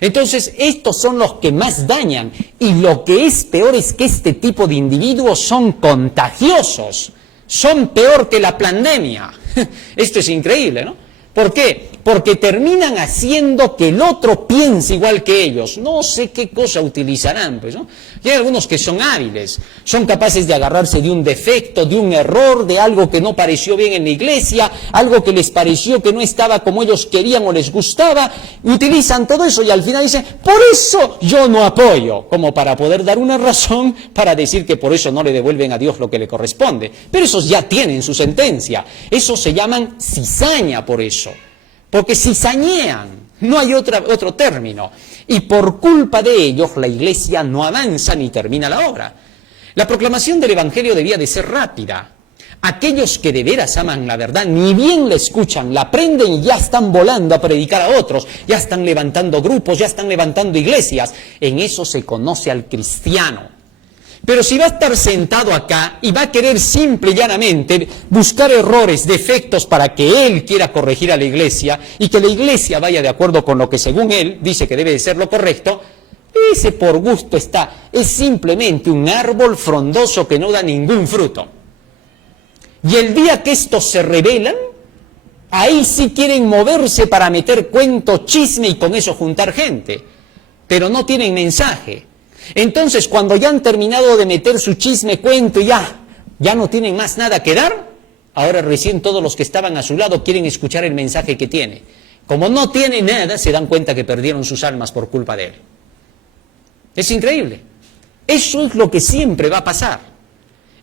Entonces, estos son los que más dañan. Y lo que es peor es que este tipo de individuos son contagiosos. Son peor que la pandemia. Esto es increíble, ¿no? ¿Por qué? Porque terminan haciendo que el otro piense igual que ellos. No sé qué cosa utilizarán, pues, ¿no? Y hay algunos que son hábiles, son capaces de agarrarse de un defecto, de un error, de algo que no pareció bien en la iglesia, algo que les pareció que no estaba como ellos querían o les gustaba, y utilizan todo eso y al final dicen, por eso yo no apoyo, como para poder dar una razón para decir que por eso no le devuelven a Dios lo que le corresponde. Pero esos ya tienen su sentencia, esos se llaman cizaña por eso. Porque cizañean, no hay otro término. Y por culpa de ellos la iglesia no avanza ni termina la obra. La proclamación del Evangelio debía de ser rápida. Aquellos que de veras aman la verdad, ni bien la escuchan, la aprenden y ya están volando a predicar a otros, ya están levantando grupos, ya están levantando iglesias. En eso se conoce al cristiano. Pero si va a estar sentado acá y va a querer simple y llanamente buscar errores, defectos para que él quiera corregir a la iglesia y que la iglesia vaya de acuerdo con lo que según él dice que debe de ser lo correcto, ese por gusto está, es simplemente un árbol frondoso que no da ningún fruto. Y el día que estos se rebelan, ahí sí quieren moverse para meter cuento, chisme y con eso juntar gente, pero no tienen mensaje. Entonces, cuando ya han terminado de meter su chisme, cuento, ya no tienen más nada que dar, ahora recién todos los que estaban a su lado quieren escuchar el mensaje que tiene. Como no tiene nada, se dan cuenta que perdieron sus almas por culpa de él. Es increíble. Eso es lo que siempre va a pasar.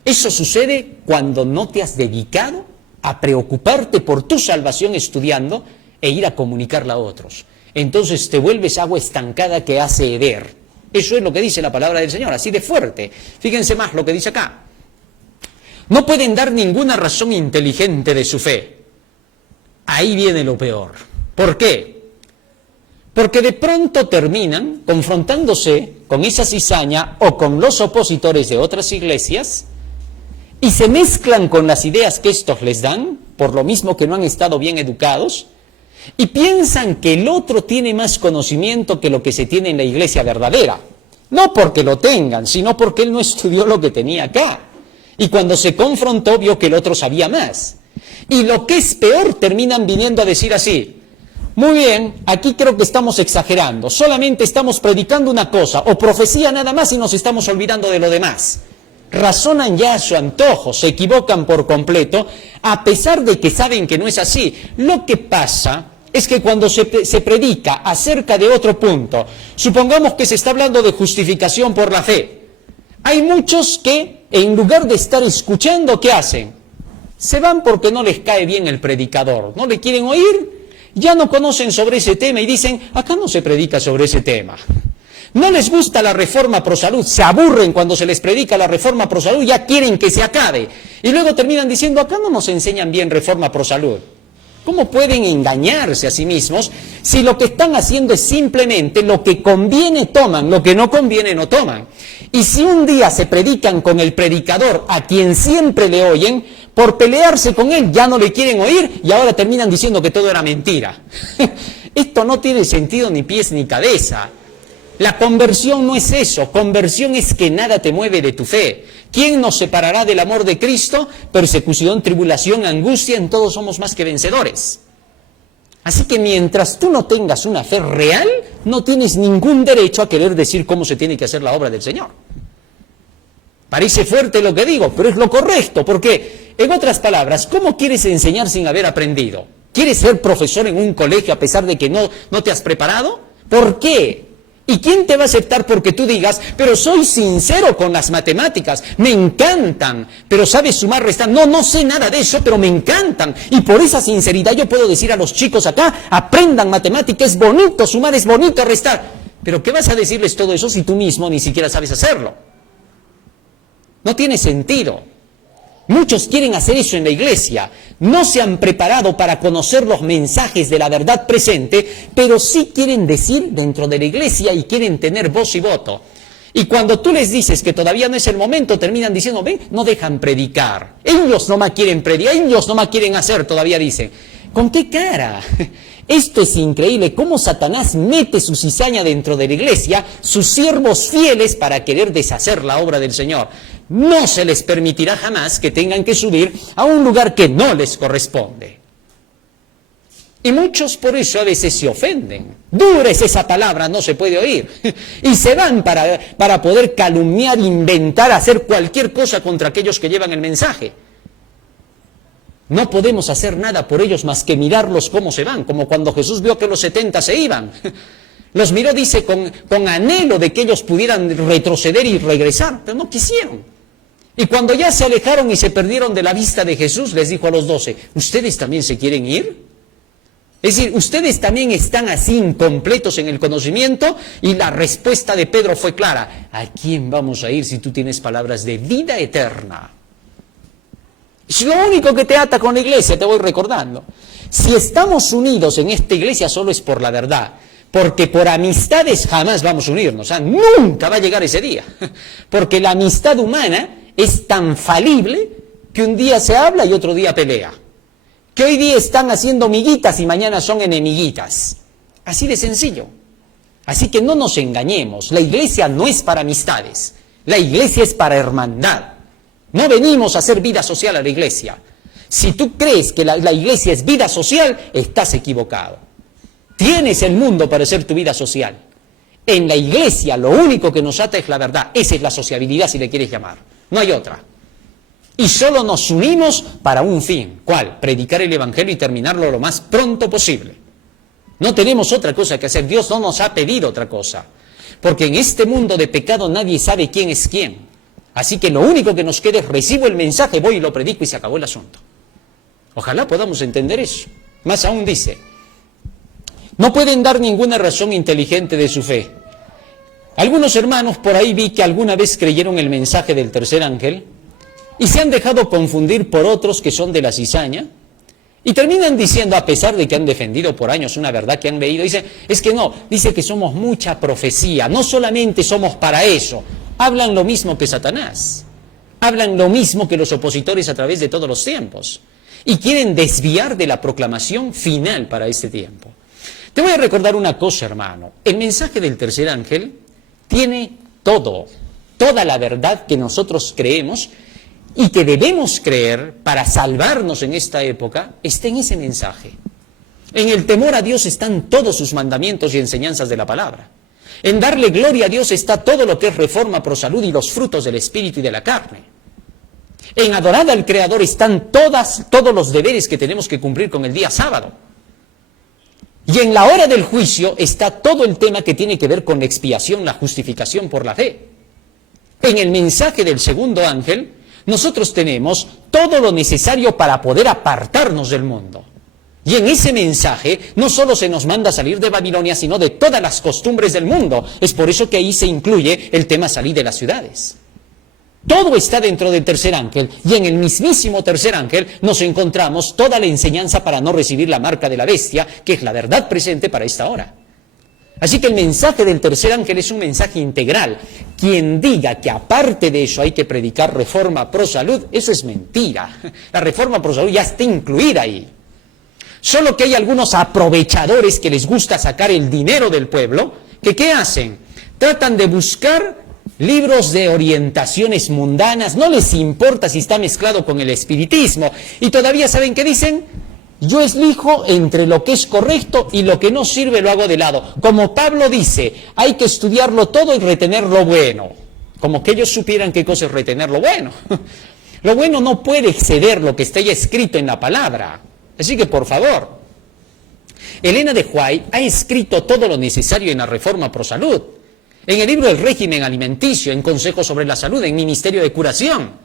Eso sucede cuando no te has dedicado a preocuparte por tu salvación estudiando e ir a comunicarla a otros. Entonces te vuelves agua estancada que hace heder. Eso es lo que dice la palabra del Señor, así de fuerte. Fíjense más lo que dice acá. No pueden dar ninguna razón inteligente de su fe. Ahí viene lo peor. ¿Por qué? Porque de pronto terminan confrontándose con esa cizaña o con los opositores de otras iglesias y se mezclan con las ideas que estos les dan por lo mismo que no han estado bien educados, y piensan que el otro tiene más conocimiento que lo que se tiene en la iglesia verdadera. No porque lo tengan, sino porque él no estudió lo que tenía acá. Y cuando se confrontó, vio que el otro sabía más. Y lo que es peor, terminan viniendo a decir así: muy bien, aquí creo que estamos exagerando, solamente estamos predicando una cosa, o profecía nada más, y nos estamos olvidando de lo demás. Razonan ya a su antojo, se equivocan por completo, a pesar de que saben que no es así. Lo que pasa es que cuando se predica acerca de otro punto, supongamos que se está hablando de justificación por la fe, hay muchos que, en lugar de estar escuchando, ¿qué hacen? Se van porque no les cae bien el predicador, no le quieren oír, ya no conocen sobre ese tema y dicen: acá no se predica sobre ese tema. No les gusta la reforma pro salud, se aburren cuando se les predica la reforma pro salud, ya quieren que se acabe. Y luego terminan diciendo: acá no nos enseñan bien reforma pro salud. ¿Cómo pueden engañarse a sí mismos si lo que están haciendo es simplemente lo que conviene toman, lo que no conviene no toman? Y si un día se predican con el predicador a quien siempre le oyen, por pelearse con él ya no le quieren oír y ahora terminan diciendo que todo era mentira. Esto no tiene sentido ni pies ni cabeza. La conversión no es eso, conversión es que nada te mueve de tu fe. ¿Quién nos separará del amor de Cristo? Persecución, tribulación, angustia, en todos somos más que vencedores. Así que mientras tú no tengas una fe real, no tienes ningún derecho a querer decir cómo se tiene que hacer la obra del Señor. Parece fuerte lo que digo, pero es lo correcto, porque, en otras palabras, ¿cómo quieres enseñar sin haber aprendido? ¿Quieres ser profesor en un colegio a pesar de que no te has preparado? ¿Por qué? ¿Y quién te va a aceptar porque tú digas: pero soy sincero con las matemáticas, me encantan, pero sabes sumar, restar? No sé nada de eso, pero me encantan. Y por esa sinceridad yo puedo decir a los chicos acá: aprendan matemáticas, es bonito sumar, es bonito restar. Pero ¿qué vas a decirles todo eso si tú mismo ni siquiera sabes hacerlo? No tiene sentido. Muchos quieren hacer eso en la iglesia, no se han preparado para conocer los mensajes de la verdad presente, pero sí quieren decir dentro de la iglesia y quieren tener voz y voto. Y cuando tú les dices que todavía no es el momento, terminan diciendo: ven, no dejan predicar. Ellos nomás quieren predicar, ellos nomás quieren hacer, todavía dicen. ¿Con qué cara? Esto es increíble, cómo Satanás mete su cizaña dentro de la iglesia, sus siervos fieles, para querer deshacer la obra del Señor. No se les permitirá jamás que tengan que subir a un lugar que no les corresponde. Y muchos por eso a veces se ofenden. Dura es esa palabra, no se puede oír. Y se van para poder calumniar, inventar, hacer cualquier cosa contra aquellos que llevan el mensaje. No podemos hacer nada por ellos más que mirarlos cómo se van, como cuando Jesús vio que los 70 se iban. Los miró, dice, con anhelo de que ellos pudieran retroceder y regresar, pero no quisieron. Y cuando ya se alejaron y se perdieron de la vista de Jesús, les dijo a los 12, ¿ustedes también se quieren ir? Es decir, ¿ustedes también están así incompletos en el conocimiento? Y la respuesta de Pedro fue clara: ¿a quién vamos a ir si tú tienes palabras de vida eterna? Es lo único que te ata con la iglesia, te voy recordando. Si estamos unidos en esta iglesia solo es por la verdad, porque por amistades jamás vamos a unirnos, o sea, nunca va a llegar ese día, porque la amistad humana es tan falible que un día se habla y otro día pelea, que hoy día están haciendo miguitas y mañana son enemiguitas, así de sencillo. Así que no nos engañemos, la iglesia no es para amistades, la iglesia es para hermandad. No venimos a hacer vida social a la iglesia. Si tú crees que la iglesia es vida social, estás equivocado. Tienes el mundo para hacer tu vida social. En la iglesia lo único que nos ata es la verdad. Esa es la sociabilidad, si le quieres llamar. No hay otra. Y solo nos unimos para un fin. ¿Cuál? Predicar el evangelio y terminarlo lo más pronto posible. No tenemos otra cosa que hacer. Dios no nos ha pedido otra cosa. Porque en este mundo de pecado nadie sabe quién es quién. Así que lo único que nos queda es: recibo el mensaje, voy y lo predico y se acabó el asunto. Ojalá podamos entender eso. Más aún dice: no pueden dar ninguna razón inteligente de su fe. Algunos hermanos por ahí vi que alguna vez creyeron el mensaje del tercer ángel y se han dejado confundir por otros que son de la cizaña y terminan diciendo, a pesar de que han defendido por años una verdad que han leído, dicen: es que no, dice que somos mucha profecía, no solamente somos para eso. Hablan lo mismo que Satanás, hablan lo mismo que los opositores a través de todos los tiempos. y quieren desviar de la proclamación final para este tiempo. Te voy a recordar una cosa, hermano. El mensaje del tercer ángel tiene toda la verdad que nosotros creemos y que debemos creer para salvarnos en esta época, está en ese mensaje. En el temor a Dios están todos sus mandamientos y enseñanzas de la palabra. En darle gloria a Dios está todo lo que es reforma pro salud y los frutos del espíritu y de la carne. En adorar al Creador están todos los deberes que tenemos que cumplir con el día sábado. Y en la hora del juicio está todo el tema que tiene que ver con la expiación, la justificación por la fe. En el mensaje del segundo ángel, nosotros tenemos todo lo necesario para poder apartarnos del mundo. Y en ese mensaje no solo se nos manda salir de Babilonia, sino de todas las costumbres del mundo. Es por eso que ahí se incluye el tema salir de las ciudades. Todo está dentro del tercer ángel, y en el mismísimo tercer ángel nos encontramos toda la enseñanza para no recibir la marca de la bestia, que es la verdad presente para esta hora. Así que el mensaje del tercer ángel es un mensaje integral. Quien diga que aparte de eso hay que predicar reforma pro salud, eso es mentira. La reforma pro salud ya está incluida ahí. Solo que hay algunos aprovechadores que les gusta sacar el dinero del pueblo, que ¿qué hacen? Tratan de buscar libros de orientaciones mundanas, no les importa si está mezclado con el espiritismo, y todavía ¿saben qué dicen? Yo elijo entre lo que es correcto y lo que no sirve lo hago de lado. Como Pablo dice, hay que estudiarlo todo y retener lo bueno. Como que ellos supieran qué cosa es retener lo bueno. Lo bueno no puede exceder lo que está ya escrito en la palabra. Así que, por favor, Elena de White ha escrito todo lo necesario en la Reforma pro Salud, en el libro del régimen alimenticio, en Consejos sobre la Salud, en Ministerio de Curación.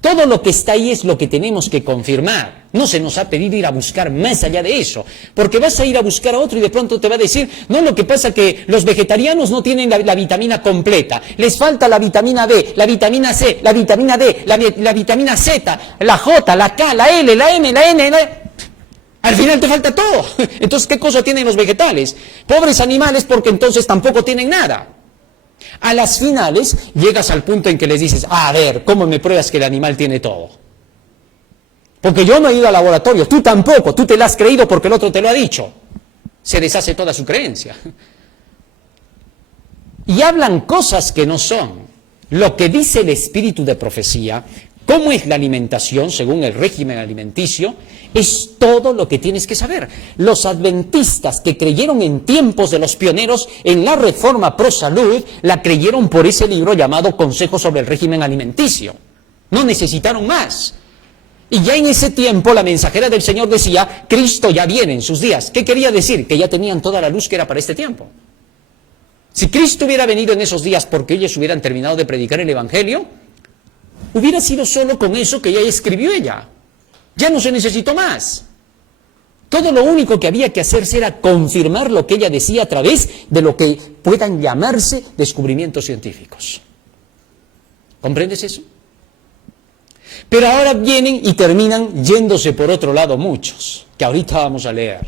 Todo lo que está ahí es lo que tenemos que confirmar. No se nos ha pedido ir a buscar más allá de eso, porque vas a ir a buscar a otro y de pronto te va a decir, no, lo que pasa es que los vegetarianos no tienen la vitamina completa, les falta la vitamina B, la vitamina C, la vitamina D, la vitamina Z, la J, la K, la L, la M, la N, al final te falta todo. Entonces, ¿qué cosa tienen los vegetales? Pobres animales, porque entonces tampoco tienen nada. A las finales llegas al punto en que les dices, a ver, ¿cómo me pruebas que el animal tiene todo? Porque yo no he ido al laboratorio, tú tampoco, tú te lo has creído porque el otro te lo ha dicho. Se deshace toda su creencia. Y hablan cosas que no son. Lo que dice el espíritu de profecía, cómo es la alimentación según el régimen alimenticio, es todo lo que tienes que saber. Los adventistas que creyeron en tiempos de los pioneros en la Reforma pro Salud, la creyeron por ese libro llamado Consejos sobre el régimen alimenticio. No necesitaron más. Y ya en ese tiempo la mensajera del Señor decía, Cristo ya viene en sus días. ¿Qué quería decir? Que ya tenían toda la luz que era para este tiempo. Si Cristo hubiera venido en esos días porque ellos hubieran terminado de predicar el Evangelio, hubiera sido solo con eso que ya escribió ella. Ya no se necesitó más. Todo lo único que había que hacerse era confirmar lo que ella decía a través de lo que puedan llamarse descubrimientos científicos. ¿Comprendes eso? Pero ahora vienen y terminan yéndose por otro lado muchos, que ahorita vamos a leer.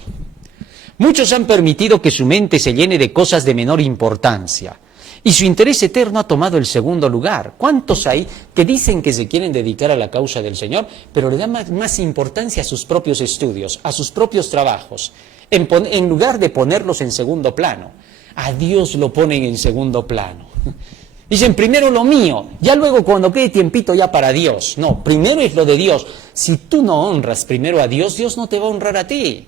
Muchos han permitido que su mente se llene de cosas de menor importancia. Y su interés eterno ha tomado el segundo lugar. ¿Cuántos hay que dicen que se quieren dedicar a la causa del Señor, pero le dan más importancia a sus propios estudios, a sus propios trabajos, en lugar de ponerlos en segundo plano? A Dios lo ponen en segundo plano. Dicen, primero lo mío, ya luego cuando quede tiempito ya para Dios. No, primero es lo de Dios. Si tú no honras primero a Dios, Dios no te va a honrar a ti.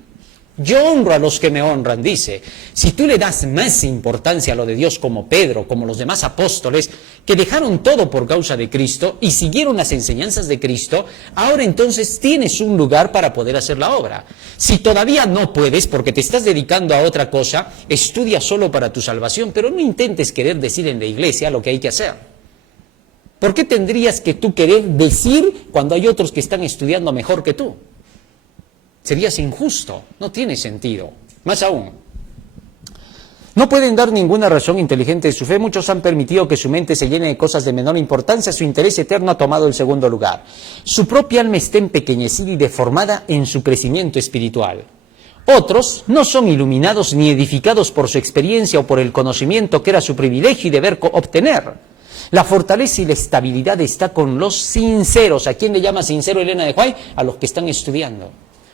Yo honro a los que me honran, dice. Si tú le das más importancia a lo de Dios como Pedro, como los demás apóstoles, que dejaron todo por causa de Cristo y siguieron las enseñanzas de Cristo, ahora entonces tienes un lugar para poder hacer la obra. Si todavía no puedes porque te estás dedicando a otra cosa, estudia solo para tu salvación, pero no intentes querer decir en la iglesia lo que hay que hacer. ¿Por qué tendrías que tú querer decir cuando hay otros que están estudiando mejor que tú? Serías injusto, no tiene sentido. Más aún, no pueden dar ninguna razón inteligente de su fe. Muchos han permitido que su mente se llene de cosas de menor importancia. Su interés eterno ha tomado el segundo lugar. Su propia alma está empequeñecida y deformada en su crecimiento espiritual. Otros no son iluminados ni edificados por su experiencia o por el conocimiento que era su privilegio y deber obtener. La fortaleza y la estabilidad está con los sinceros. ¿A quién le llama sincero Elena de White? A los que están estudiando.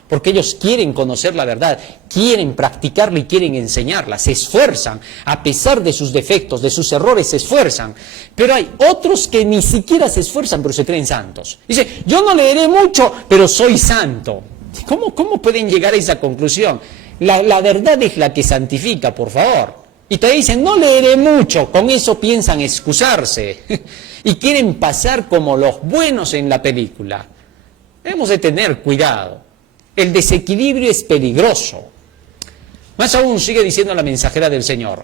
Porque ellos quieren conocer la verdad, quieren practicarla y quieren enseñarla, se esfuerzan, a pesar de sus defectos, de sus errores, se esfuerzan. Pero hay otros que ni siquiera se esfuerzan, pero se creen santos. Dice, yo no leeré mucho, pero soy santo. ¿Cómo pueden llegar a esa conclusión? La verdad es la que santifica, por favor. Y te dicen, no leeré mucho, con eso piensan excusarse. Y quieren pasar como los buenos en la película. Debemos de tener cuidado. El desequilibrio es peligroso. Más aún sigue diciendo la mensajera del Señor.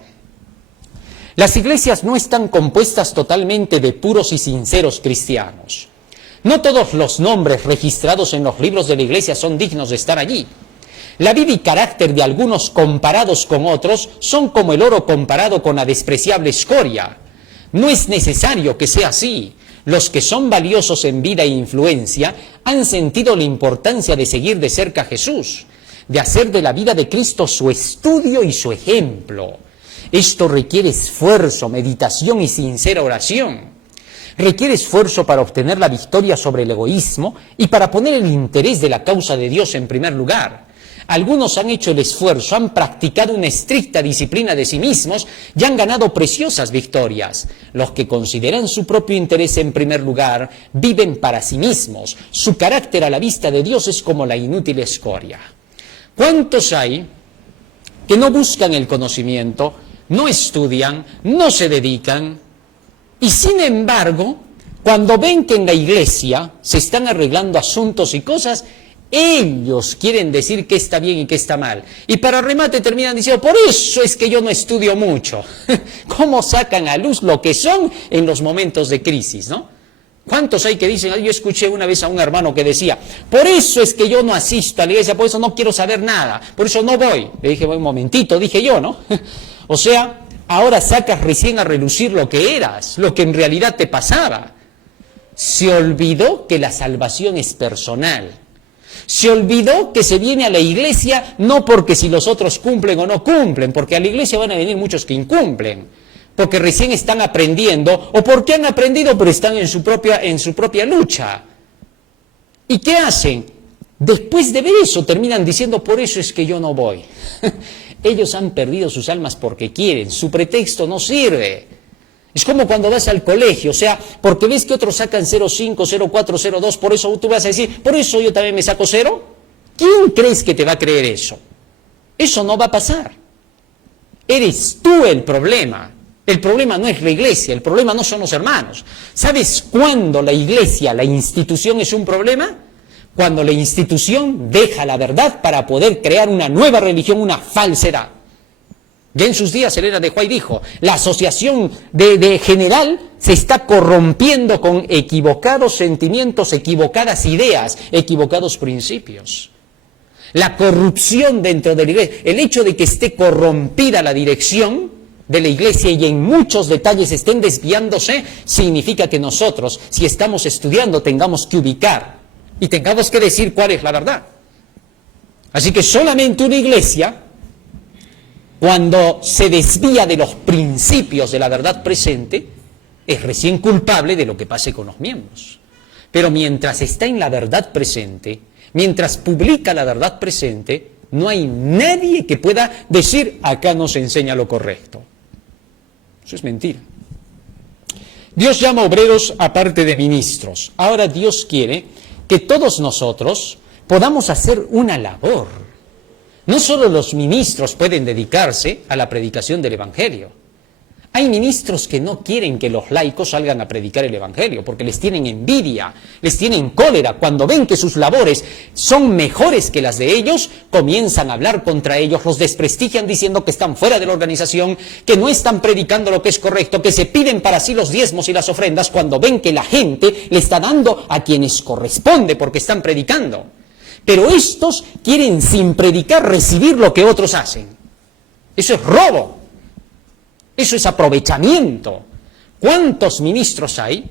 Las iglesias no están compuestas totalmente de puros y sinceros cristianos. No todos los nombres registrados en los libros de la iglesia son dignos de estar allí. La vida y carácter de algunos comparados con otros son como el oro comparado con la despreciable escoria. No es necesario que sea así. Los que son valiosos en vida e influencia han sentido la importancia de seguir de cerca a Jesús, de hacer de la vida de Cristo su estudio y su ejemplo. Esto requiere esfuerzo, meditación y sincera oración. Requiere esfuerzo para obtener la victoria sobre el egoísmo y para poner el interés de la causa de Dios en primer lugar. Algunos han hecho el esfuerzo, han practicado una estricta disciplina de sí mismos y han ganado preciosas victorias. Los que consideran su propio interés en primer lugar viven para sí mismos. Su carácter a la vista de Dios es como la inútil escoria. ¿Cuántos hay que no buscan el conocimiento, no estudian, no se dedican y sin embargo, cuando ven que en la iglesia se están arreglando asuntos y cosas, ellos quieren decir qué está bien y qué está mal. Y para remate terminan diciendo, por eso es que yo no estudio mucho. ¿Cómo sacan a luz lo que son en los momentos de crisis, no? ¿Cuántos hay que dicen? Yo escuché una vez a un hermano que decía, por eso es que yo no asisto a la iglesia, por eso no quiero saber nada, por eso no voy. Le dije, un momentito, dije yo, ¿no? O sea, ahora sacas recién a relucir lo que eras, lo que en realidad te pasaba. Se olvidó que la salvación es personal. Se olvidó que se viene a la iglesia no porque si los otros cumplen o no cumplen, porque a la iglesia van a venir muchos que incumplen, porque recién están aprendiendo o porque han aprendido pero están en su propia lucha. ¿Y qué hacen? Después de ver eso terminan diciendo, por eso es que yo no voy. Ellos han perdido sus almas porque quieren, su pretexto no sirve. Es como cuando vas al colegio, o sea, porque ves que otros sacan 0,5, 0,4, 0,2, por eso tú vas a decir, por eso yo también me saco 0. ¿Quién crees que te va a creer eso? Eso no va a pasar. Eres tú el problema. El problema no es la iglesia, el problema no son los hermanos. ¿Sabes cuándo la iglesia, la institución es un problema? Cuando la institución deja la verdad para poder crear una nueva religión, una falsedad. Ya en sus días Elena de White dijo, la asociación de general se está corrompiendo con equivocados sentimientos, equivocadas ideas, equivocados principios. La corrupción dentro de la iglesia, el hecho de que esté corrompida la dirección de la iglesia y en muchos detalles estén desviándose, significa que nosotros, si estamos estudiando, tengamos que ubicar y tengamos que decir cuál es la verdad. Así que solamente una iglesia, cuando se desvía de los principios de la verdad presente, es recién culpable de lo que pase con los miembros. Pero mientras está en la verdad presente, mientras publica la verdad presente, no hay nadie que pueda decir, acá no se enseña lo correcto. Eso es mentira. Dios llama obreros aparte de ministros. Ahora Dios quiere que todos nosotros podamos hacer una labor. No solo los ministros pueden dedicarse a la predicación del Evangelio. Hay ministros que no quieren que los laicos salgan a predicar el Evangelio, porque les tienen envidia, les tienen cólera. Cuando ven que sus labores son mejores que las de ellos, comienzan a hablar contra ellos, los desprestigian diciendo que están fuera de la organización, que no están predicando lo que es correcto, que se piden para sí los diezmos y las ofrendas, cuando ven que la gente le está dando a quienes corresponde porque están predicando. Pero estos quieren sin predicar recibir lo que otros hacen. Eso es robo. Eso es aprovechamiento. ¿Cuántos ministros hay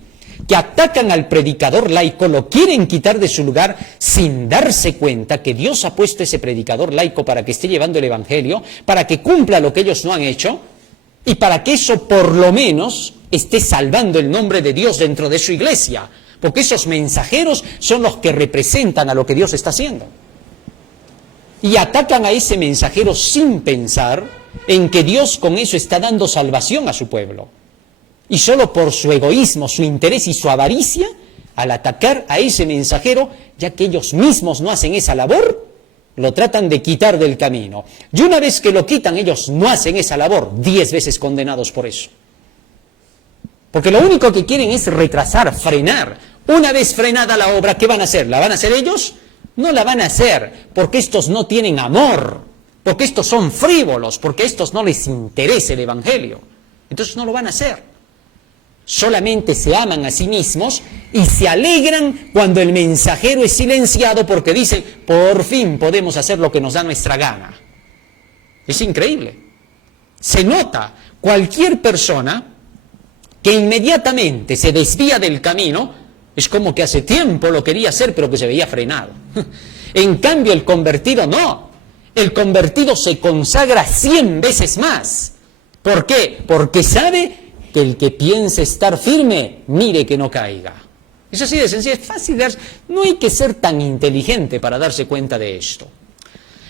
que atacan al predicador laico, lo quieren quitar de su lugar sin darse cuenta que Dios ha puesto ese predicador laico para que esté llevando el Evangelio, para que cumpla lo que ellos no han hecho? y para que eso por lo menos esté salvando el nombre de Dios dentro de su iglesia, porque esos mensajeros son los que representan a lo que Dios está haciendo. Y atacan a ese mensajero sin pensar en que Dios con eso está dando salvación a su pueblo. Y solo por su egoísmo, su interés y su avaricia, al atacar a ese mensajero, ya que ellos mismos no hacen esa labor, lo tratan de quitar del camino. Y una vez que lo quitan, ellos no hacen esa labor, 10 veces condenados por eso. Porque lo único que quieren es retrasar, frenar. Una vez frenada la obra, ¿qué van a hacer? ¿La van a hacer ellos? No la van a hacer, porque estos no tienen amor, porque estos son frívolos, porque a estos no les interesa el Evangelio. Entonces no lo van a hacer. Solamente se aman a sí mismos y se alegran cuando el mensajero es silenciado porque dicen, por fin podemos hacer lo que nos da nuestra gana. Es increíble. Se nota cualquier persona que inmediatamente se desvía del camino, es como que hace tiempo lo quería hacer pero que se veía frenado. En cambio el convertido no. El convertido se consagra 100 veces más. ¿Por qué? Porque sabe que el que piense estar firme, mire que no caiga. Es así de sencillo, es fácil darse. No hay que ser tan inteligente para darse cuenta de esto.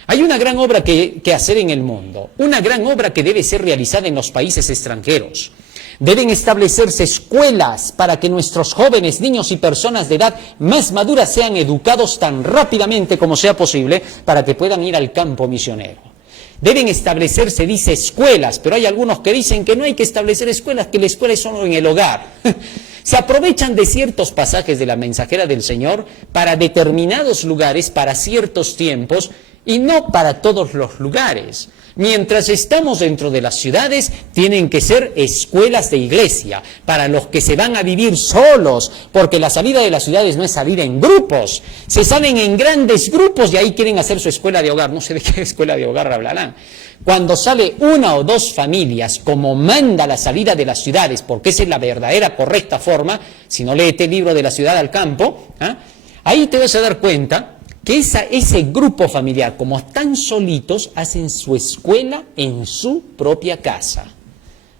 Hay una gran obra que hacer en el mundo, una gran obra que debe ser realizada en los países extranjeros. Deben establecerse escuelas para que nuestros jóvenes, niños y personas de edad más madura sean educados tan rápidamente como sea posible para que puedan ir al campo misionero. Deben establecerse, dice, escuelas, pero hay algunos que dicen que no hay que establecer escuelas, que la escuela es solo en el hogar. Se aprovechan de ciertos pasajes de la mensajera del Señor para determinados lugares, para ciertos tiempos, y no para todos los lugares. Mientras estamos dentro de las ciudades, tienen que ser escuelas de iglesia, para los que se van a vivir solos, porque la salida de las ciudades no es salir en grupos, se salen en grandes grupos y ahí quieren hacer su escuela de hogar. No sé de qué escuela de hogar hablarán. Cuando sale una o dos familias, como manda la salida de las ciudades, porque esa es la verdadera, correcta forma, si no léete el libro de la ciudad al campo, ahí te vas a dar cuenta que ese grupo familiar, como están solitos, hacen su escuela en su propia casa.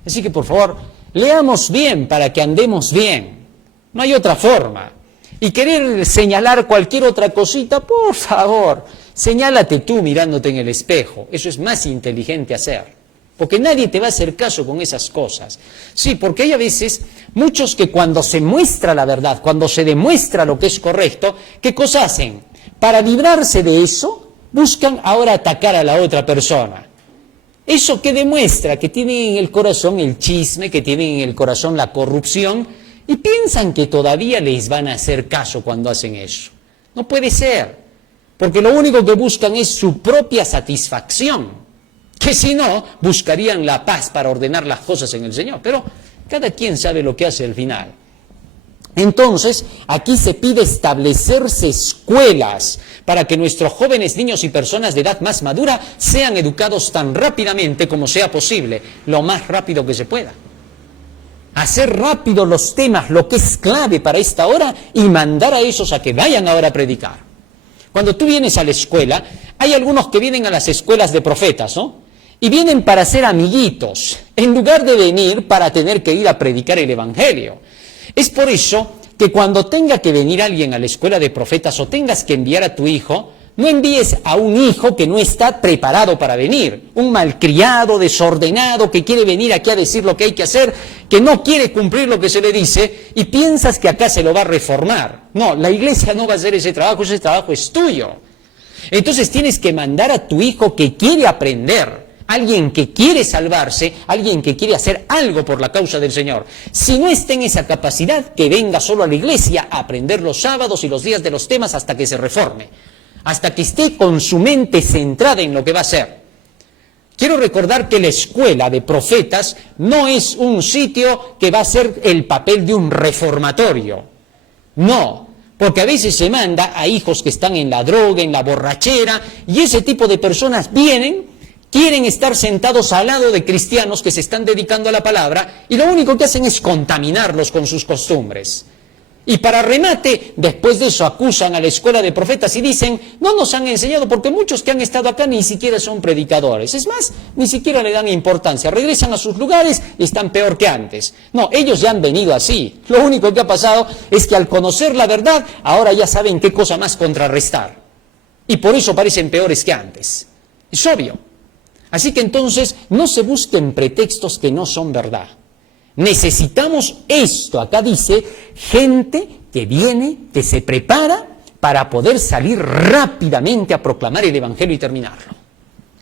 Así que, por favor, leamos bien para que andemos bien. No hay otra forma. Y querer señalar cualquier otra cosita, por favor, señálate tú mirándote en el espejo. Eso es más inteligente hacer. Porque nadie te va a hacer caso con esas cosas. Sí, porque hay a veces muchos que cuando se muestra la verdad, cuando se demuestra lo que es correcto, ¿qué cosa hacen? Para librarse de eso, buscan ahora atacar a la otra persona. Eso que demuestra que tienen en el corazón el chisme, que tienen en el corazón la corrupción, y piensan que todavía les van a hacer caso cuando hacen eso. No puede ser, porque lo único que buscan es su propia satisfacción, que si no, buscarían la paz para ordenar las cosas en el Señor. Pero cada quien sabe lo que hace al final. Entonces, aquí se pide establecerse escuelas para que nuestros jóvenes, niños y personas de edad más madura sean educados tan rápidamente como sea posible, lo más rápido que se pueda. Hacer rápido los temas, lo que es clave para esta hora, y mandar a esos a que vayan ahora a predicar. Cuando tú vienes a la escuela, hay algunos que vienen a las escuelas de profetas, ¿no? Y vienen para ser amiguitos, en lugar de venir para tener que ir a predicar el Evangelio. Es por eso que cuando tenga que venir alguien a la escuela de profetas o tengas que enviar a tu hijo, no envíes a un hijo que no está preparado para venir, un malcriado, desordenado, que quiere venir aquí a decir lo que hay que hacer, que no quiere cumplir lo que se le dice y piensas que acá se lo va a reformar. No, la iglesia no va a hacer ese trabajo es tuyo. Entonces tienes que mandar a tu hijo que quiere aprender, alguien que quiere salvarse, alguien que quiere hacer algo por la causa del Señor. Si no está en esa capacidad, que venga solo a la iglesia a aprender los sábados y los días de los temas hasta que se reforme, hasta que esté con su mente centrada en lo que va a hacer. Quiero recordar que la escuela de profetas no es un sitio que va a ser el papel de un reformatorio. No, porque a veces se manda a hijos que están en la droga, en la borrachera, y ese tipo de personas quieren estar sentados al lado de cristianos que se están dedicando a la palabra y lo único que hacen es contaminarlos con sus costumbres. Y para remate, después de eso acusan a la escuela de profetas y dicen, no nos han enseñado porque muchos que han estado acá ni siquiera son predicadores. Es más, ni siquiera le dan importancia. Regresan a sus lugares y están peor que antes. No, ellos ya han venido así. Lo único que ha pasado es que al conocer la verdad, ahora ya saben qué cosa más contrarrestar. Y por eso parecen peores que antes. Es obvio. Así que entonces no se busquen pretextos que no son verdad. Necesitamos esto, acá dice, gente que viene, que se prepara para poder salir rápidamente a proclamar el Evangelio y terminarlo.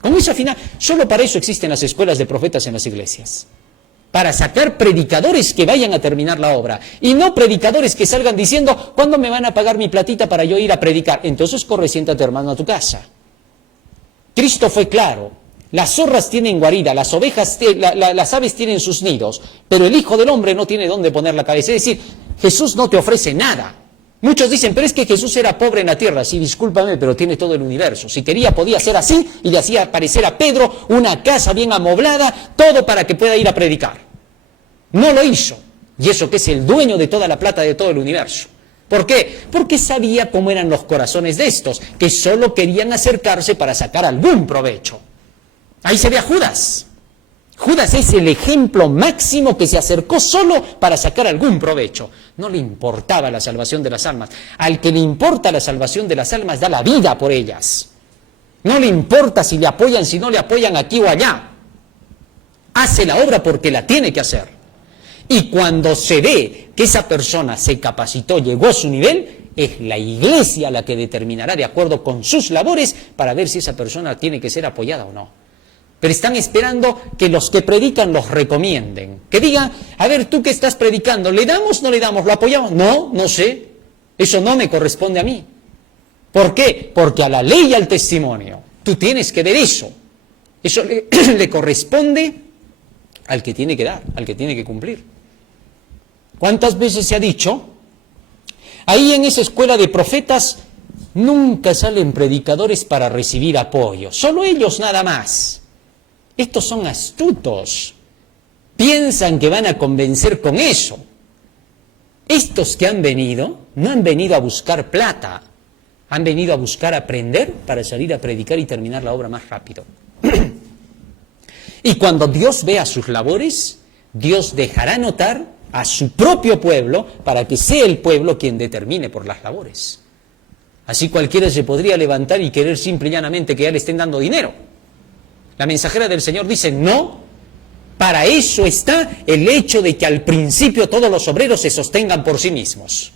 Con eso al final, solo para eso existen las escuelas de profetas en las iglesias. Para sacar predicadores que vayan a terminar la obra. Y no predicadores que salgan diciendo, ¿cuándo me van a pagar mi platita para yo ir a predicar? Entonces corre, siéntate hermano a tu casa. Cristo fue claro. Las zorras tienen guarida, las ovejas, las aves tienen sus nidos, pero el Hijo del Hombre no tiene dónde poner la cabeza. Es decir, Jesús no te ofrece nada. Muchos dicen, pero es que Jesús era pobre en la tierra. Sí, discúlpame, pero tiene todo el universo. Si quería, podía ser así y le hacía aparecer a Pedro una casa bien amoblada, todo para que pueda ir a predicar. No lo hizo. Y eso que es el dueño de toda la plata de todo el universo. ¿Por qué? Porque sabía cómo eran los corazones de estos, que solo querían acercarse para sacar algún provecho. Ahí se ve a Judas. Judas es el ejemplo máximo que se acercó solo para sacar algún provecho. No le importaba la salvación de las almas. Al que le importa la salvación de las almas da la vida por ellas. No le importa si le apoyan, si no le apoyan aquí o allá. Hace la obra porque la tiene que hacer. Y cuando se ve que esa persona se capacitó, llegó a su nivel, es la iglesia la que determinará de acuerdo con sus labores para ver si esa persona tiene que ser apoyada o no. Pero están esperando que los que predican los recomienden. Que digan, a ver, tú que estás predicando, ¿le damos o no le damos? ¿Lo apoyamos? No, no sé. Eso no me corresponde a mí. ¿Por qué? Porque a la ley y al testimonio tú tienes que ver eso. Eso le corresponde al que tiene que dar, al que tiene que cumplir. ¿Cuántas veces se ha dicho? Ahí en esa escuela de profetas nunca salen predicadores para recibir apoyo. Solo ellos nada más. Estos son astutos, piensan que van a convencer con eso. Estos que han venido, no han venido a buscar plata, han venido a buscar aprender para salir a predicar y terminar la obra más rápido. Y cuando Dios vea sus labores, Dios dejará notar a su propio pueblo para que sea el pueblo quien determine por las labores. Así cualquiera se podría levantar y querer simple y llanamente que ya le estén dando dinero. La mensajera del Señor dice, no, para eso está el hecho de que al principio todos los obreros se sostengan por sí mismos.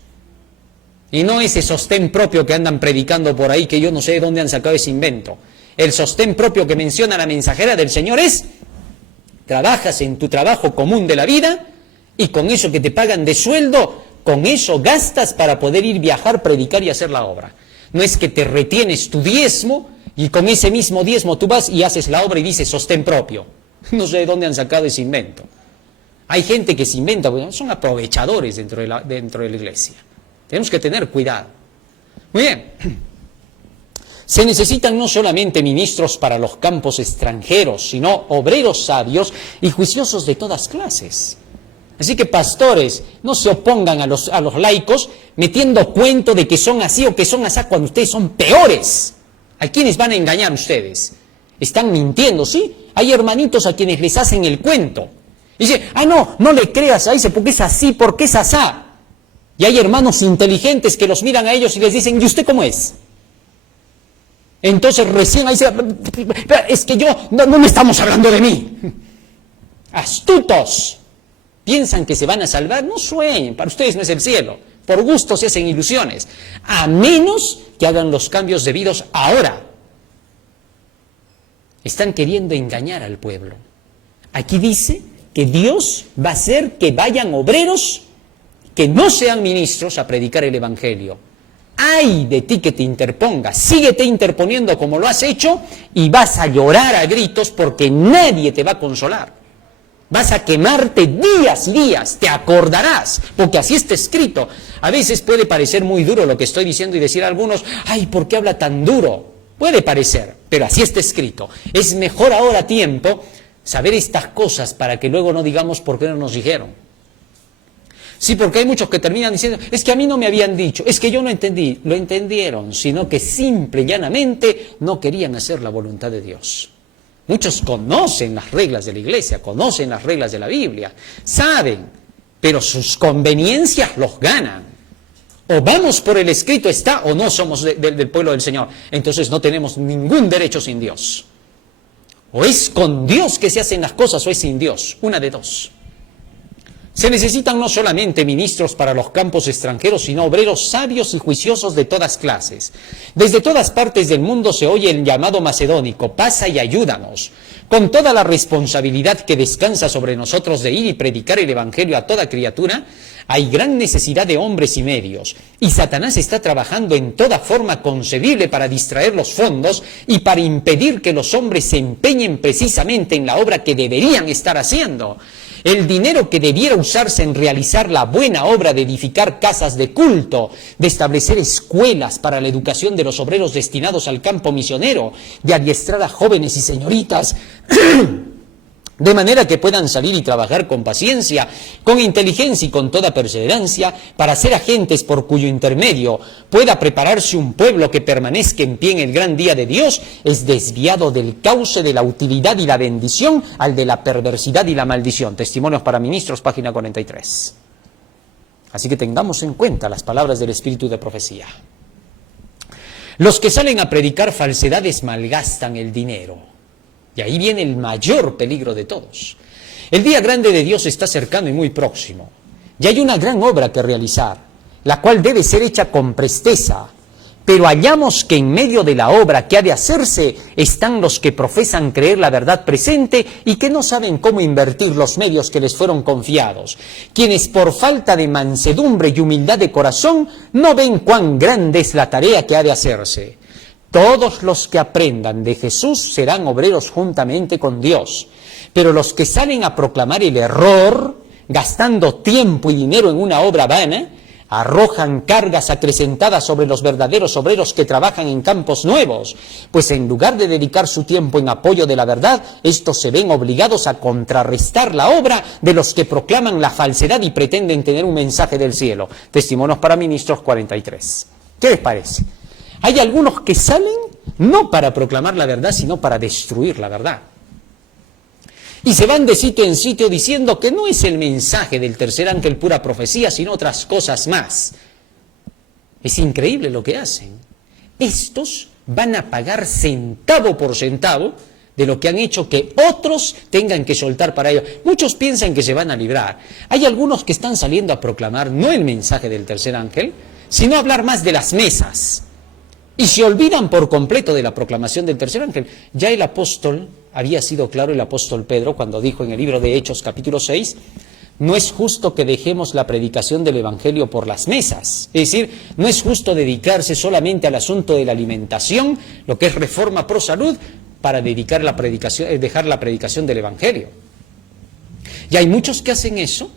Y no ese sostén propio que andan predicando por ahí, que yo no sé de dónde han sacado ese invento. El sostén propio que menciona la mensajera del Señor es, trabajas en tu trabajo común de la vida y con eso que te pagan de sueldo, con eso gastas para poder ir, viajar, predicar y hacer la obra. No es que te retienes tu diezmo, y con ese mismo diezmo tú vas y haces la obra y dices sostén propio. No sé de dónde han sacado ese invento. Hay gente que se inventa, son aprovechadores dentro de la iglesia. Tenemos que tener cuidado. Muy bien. Se necesitan no solamente ministros para los campos extranjeros, sino obreros sabios y juiciosos de todas clases. Así que pastores, no se opongan a los laicos metiendo cuento de que son así o que son así cuando ustedes son peores. ¿A quiénes van a engañar ustedes? Están mintiendo, ¿sí? Hay hermanitos a quienes les hacen el cuento. Y dice, no le creas a ese porque es así, porque es asá. Y hay hermanos inteligentes que los miran a ellos y les dicen, ¿y usted cómo es? Entonces recién ahí dice, es que no estamos hablando de mí. Astutos. Piensan que se van a salvar, no sueñen, para ustedes no es el cielo. Por gusto se hacen ilusiones, a menos que hagan los cambios debidos ahora. Están queriendo engañar al pueblo. Aquí dice que Dios va a hacer que vayan obreros que no sean ministros a predicar el Evangelio. ¡Ay de ti que te interpongas! Síguete interponiendo como lo has hecho y vas a llorar a gritos porque nadie te va a consolar. Vas a quemarte días y días, te acordarás, porque así está escrito. A veces puede parecer muy duro lo que estoy diciendo y decir a algunos, ¡ay, ¿por qué habla tan duro? Puede parecer, pero así está escrito. Es mejor ahora a tiempo saber estas cosas para que luego no digamos por qué no nos dijeron. Sí, porque hay muchos que terminan diciendo, es que a mí no me habían dicho, es que yo no entendí. Lo entendieron, sino que simple y llanamente no querían hacer la voluntad de Dios. Muchos conocen las reglas de la iglesia, conocen las reglas de la Biblia, saben, pero sus conveniencias los ganan. O vamos por el escrito está, o no somos del pueblo del Señor. Entonces no tenemos ningún derecho sin Dios. O es con Dios que se hacen las cosas, o es sin Dios. Una de dos. Se necesitan no solamente ministros para los campos extranjeros, sino obreros sabios y juiciosos de todas clases. Desde todas partes del mundo se oye el llamado macedónico, pasa y ayúdanos. Con toda la responsabilidad que descansa sobre nosotros de ir y predicar el evangelio a toda criatura, hay gran necesidad de hombres y medios, y Satanás está trabajando en toda forma concebible para distraer los fondos y para impedir que los hombres se empeñen precisamente en la obra que deberían estar haciendo. El dinero que debiera usarse en realizar la buena obra de edificar casas de culto, de establecer escuelas para la educación de los obreros destinados al campo misionero, de adiestrar a jóvenes y señoritas, de manera que puedan salir y trabajar con paciencia, con inteligencia y con toda perseverancia, para ser agentes por cuyo intermedio pueda prepararse un pueblo que permanezca en pie en el gran día de Dios, es desviado del cauce de la utilidad y la bendición al de la perversidad y la maldición. Testimonios para Ministros, página 43. Así que tengamos en cuenta las palabras del Espíritu de profecía. Los que salen a predicar falsedades malgastan el dinero. Y ahí viene el mayor peligro de todos. El día grande de Dios está cercano y muy próximo. Y hay una gran obra que realizar, la cual debe ser hecha con presteza. Pero hallamos que en medio de la obra que ha de hacerse están los que profesan creer la verdad presente y que no saben cómo invertir los medios que les fueron confiados, quienes por falta de mansedumbre y humildad de corazón no ven cuán grande es la tarea que ha de hacerse. Todos los que aprendan de Jesús serán obreros juntamente con Dios, pero los que salen a proclamar el error, gastando tiempo y dinero en una obra vana, arrojan cargas acrecentadas sobre los verdaderos obreros que trabajan en campos nuevos, pues en lugar de dedicar su tiempo en apoyo de la verdad, estos se ven obligados a contrarrestar la obra de los que proclaman la falsedad y pretenden tener un mensaje del cielo. Testimonios para Ministros 43. ¿Qué les parece? Hay algunos que salen no para proclamar la verdad, sino para destruir la verdad. Y se van de sitio en sitio diciendo que no es el mensaje del tercer ángel pura profecía, sino otras cosas más. Es increíble lo que hacen. Estos van a pagar centavo por centavo de lo que han hecho que otros tengan que soltar para ellos. Muchos piensan que se van a librar. Hay algunos que están saliendo a proclamar no el mensaje del tercer ángel, sino hablar más de las mesas. Y se olvidan por completo de la proclamación del tercer ángel. Ya el apóstol, había sido claro el apóstol Pedro cuando dijo en el libro de Hechos capítulo 6, no es justo que dejemos la predicación del evangelio por las mesas. Es decir, no es justo dedicarse solamente al asunto de la alimentación, lo que es reforma pro salud, para dedicar la predicación, dejar la predicación del evangelio. Y hay muchos que hacen eso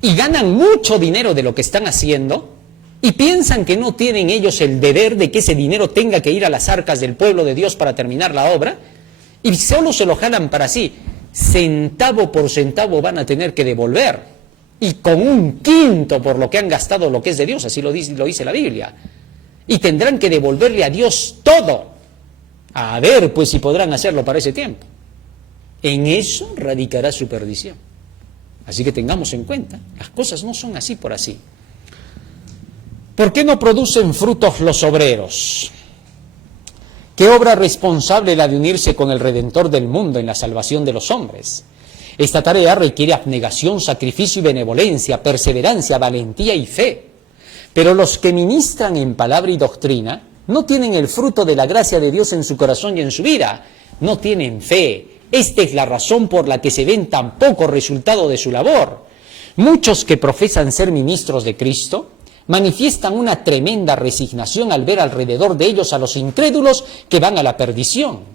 y ganan mucho dinero de lo que están haciendo, y piensan que no tienen ellos el deber de que ese dinero tenga que ir a las arcas del pueblo de Dios para terminar la obra, y solo se lo jalan para sí. Centavo por centavo van a tener que devolver, y con un quinto por lo que han gastado lo que es de Dios, así lo dice la Biblia. Y tendrán que devolverle a Dios todo. A ver, pues si podrán hacerlo para ese tiempo. En eso radicará su perdición. Así que tengamos en cuenta, las cosas no son así por así. ¿Por qué no producen frutos los obreros? ¿Qué obra responsable la de unirse con el Redentor del mundo en la salvación de los hombres? Esta tarea requiere abnegación, sacrificio y benevolencia, perseverancia, valentía y fe. Pero los que ministran en palabra y doctrina no tienen el fruto de la gracia de Dios en su corazón y en su vida. No tienen fe. Esta es la razón por la que se ven tan poco resultado de su labor. Muchos que profesan ser ministros de Cristo manifiestan una tremenda resignación al ver alrededor de ellos a los incrédulos que van a la perdición.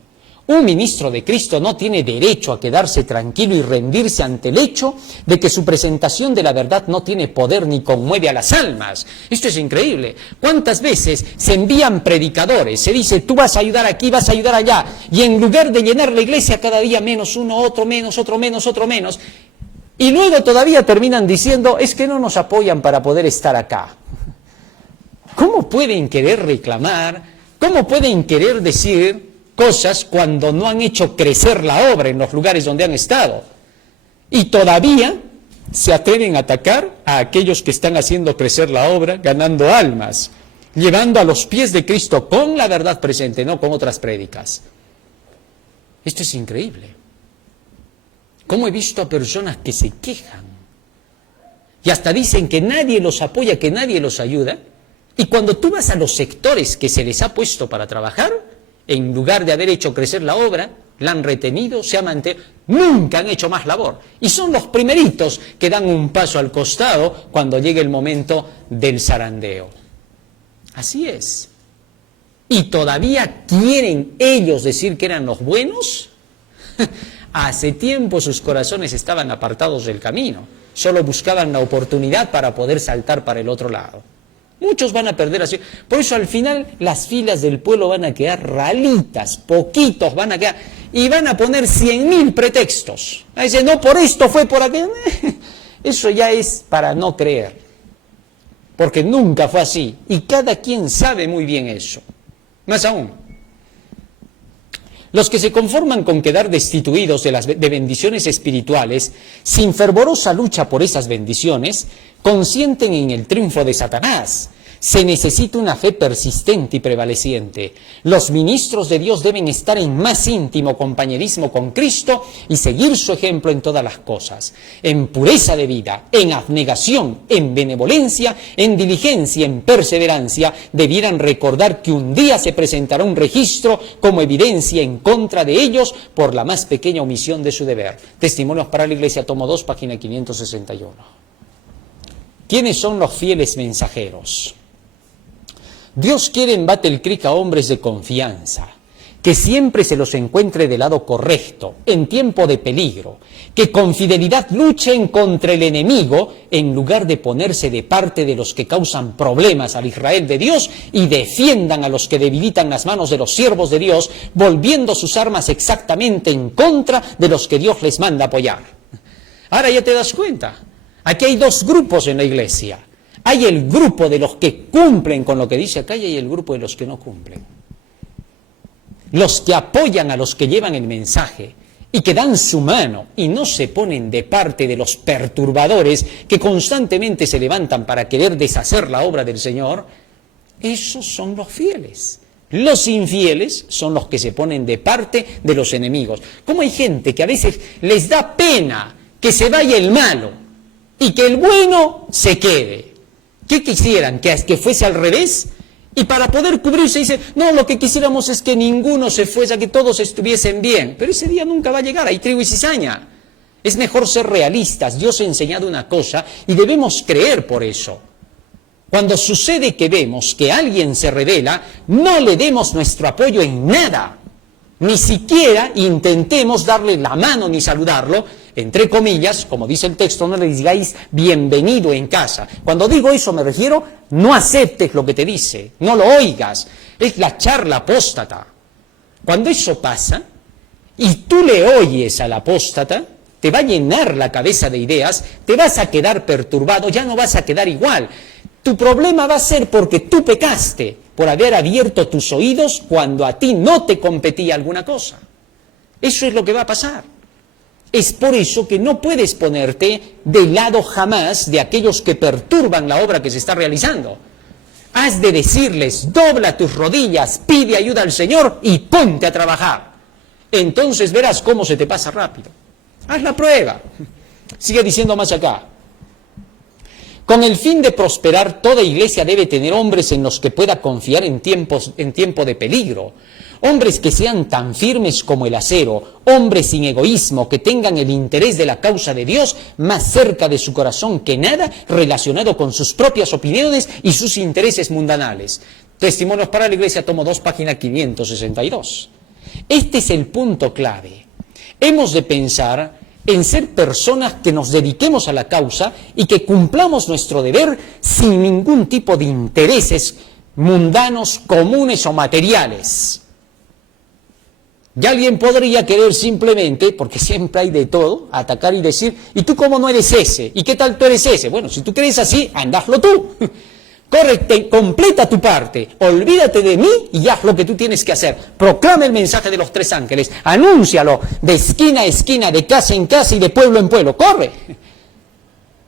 Un ministro de Cristo no tiene derecho a quedarse tranquilo y rendirse ante el hecho de que su presentación de la verdad no tiene poder ni conmueve a las almas. Esto es increíble. ¿Cuántas veces se envían predicadores? Se dice, tú vas a ayudar aquí, vas a ayudar allá. Y en lugar de llenar la iglesia cada día menos, uno, otro menos, otro menos, otro menos. Y luego todavía terminan diciendo, es que no nos apoyan para poder estar acá. ¿Cómo pueden querer reclamar? ¿Cómo pueden querer decir cosas cuando no han hecho crecer la obra en los lugares donde han estado? Y todavía se atreven a atacar a aquellos que están haciendo crecer la obra, ganando almas, llevando a los pies de Cristo con la verdad presente, no con otras prédicas. Esto es increíble. ¿Cómo he visto a personas que se quejan? Y hasta dicen que nadie los apoya, que nadie los ayuda. Y cuando tú vas a los sectores que se les ha puesto para trabajar, en lugar de haber hecho crecer la obra, la han retenido, se ha mantenido, nunca han hecho más labor. Y son los primeritos que dan un paso al costado cuando llega el momento del zarandeo. Así es. ¿Y todavía quieren ellos decir que eran los buenos? Hace tiempo sus corazones estaban apartados del camino. Solo buscaban la oportunidad para poder saltar para el otro lado. Muchos van a perder así. Por eso al final las filas del pueblo van a quedar ralitas, poquitos van a quedar. Y van a poner 100.000 pretextos. A decir, no, por esto fue por aquello. Eso ya es para no creer. Porque nunca fue así. Y cada quien sabe muy bien eso. Más aún, los que se conforman con quedar destituidos de bendiciones espirituales, sin fervorosa lucha por esas bendiciones, consienten en el triunfo de Satanás. Se necesita una fe persistente y prevaleciente. Los ministros de Dios deben estar en más íntimo compañerismo con Cristo y seguir su ejemplo en todas las cosas. En pureza de vida, en abnegación, en benevolencia, en diligencia, en perseverancia, debieran recordar que un día se presentará un registro como evidencia en contra de ellos por la más pequeña omisión de su deber. Testimonios para la Iglesia, tomo 2, página 561. ¿Quiénes son los fieles mensajeros? Dios quiere en Battle Creek a hombres de confianza, que siempre se los encuentre del lado correcto, en tiempo de peligro, que con fidelidad luchen contra el enemigo en lugar de ponerse de parte de los que causan problemas al Israel de Dios y defiendan a los que debilitan las manos de los siervos de Dios, volviendo sus armas exactamente en contra de los que Dios les manda apoyar. Ahora ya te das cuenta, aquí hay dos grupos en la iglesia. Hay el grupo de los que cumplen con lo que dice acá y hay el grupo de los que no cumplen. Los que apoyan a los que llevan el mensaje y que dan su mano y no se ponen de parte de los perturbadores que constantemente se levantan para querer deshacer la obra del Señor, esos son los fieles. Los infieles son los que se ponen de parte de los enemigos. Como hay gente que a veces les da pena que se vaya el malo y que el bueno se quede. ¿Qué quisieran? ¿Que fuese al revés? Y para poder cubrirse dice, no, lo que quisiéramos es que ninguno se fuese, que todos estuviesen bien. Pero ese día nunca va a llegar, hay trigo y cizaña. Es mejor ser realistas. Dios ha enseñado una cosa y debemos creer por eso. Cuando sucede que vemos que alguien se rebela, no le demos nuestro apoyo en nada. Ni siquiera intentemos darle la mano ni saludarlo. Entre comillas, como dice el texto, no le digáis bienvenido en casa. Cuando digo eso me refiero, no aceptes lo que te dice, no lo oigas. Es la charla apóstata. Cuando eso pasa y tú le oyes al apóstata, te va a llenar la cabeza de ideas, te vas a quedar perturbado, ya no vas a quedar igual. Tu problema va a ser porque tú pecaste por haber abierto tus oídos cuando a ti no te competía alguna cosa. Eso es lo que va a pasar. Es por eso que no puedes ponerte del lado jamás de aquellos que perturban la obra que se está realizando. Has de decirles, dobla tus rodillas, pide ayuda al Señor y ponte a trabajar. Entonces verás cómo se te pasa rápido. Haz la prueba. Sigue diciendo más acá. Con el fin de prosperar, toda iglesia debe tener hombres en los que pueda confiar en tiempo de peligro. Hombres que sean tan firmes como el acero, hombres sin egoísmo, que tengan el interés de la causa de Dios más cerca de su corazón que nada relacionado con sus propias opiniones y sus intereses mundanales. Testimonios para la Iglesia, tomo 2, página 562. Este es el punto clave. Hemos de pensar en ser personas que nos dediquemos a la causa y que cumplamos nuestro deber sin ningún tipo de intereses mundanos, comunes o materiales. Y alguien podría querer simplemente, porque siempre hay de todo, atacar y decir, ¿y tú cómo no eres ese? ¿Y qué tal tú eres ese? Bueno, si tú crees así, andazlo tú. Correcte, completa tu parte, olvídate de mí y haz lo que tú tienes que hacer. Proclama el mensaje de los 3 ángeles, anúncialo de esquina a esquina, de casa en casa y de pueblo en pueblo. Corre.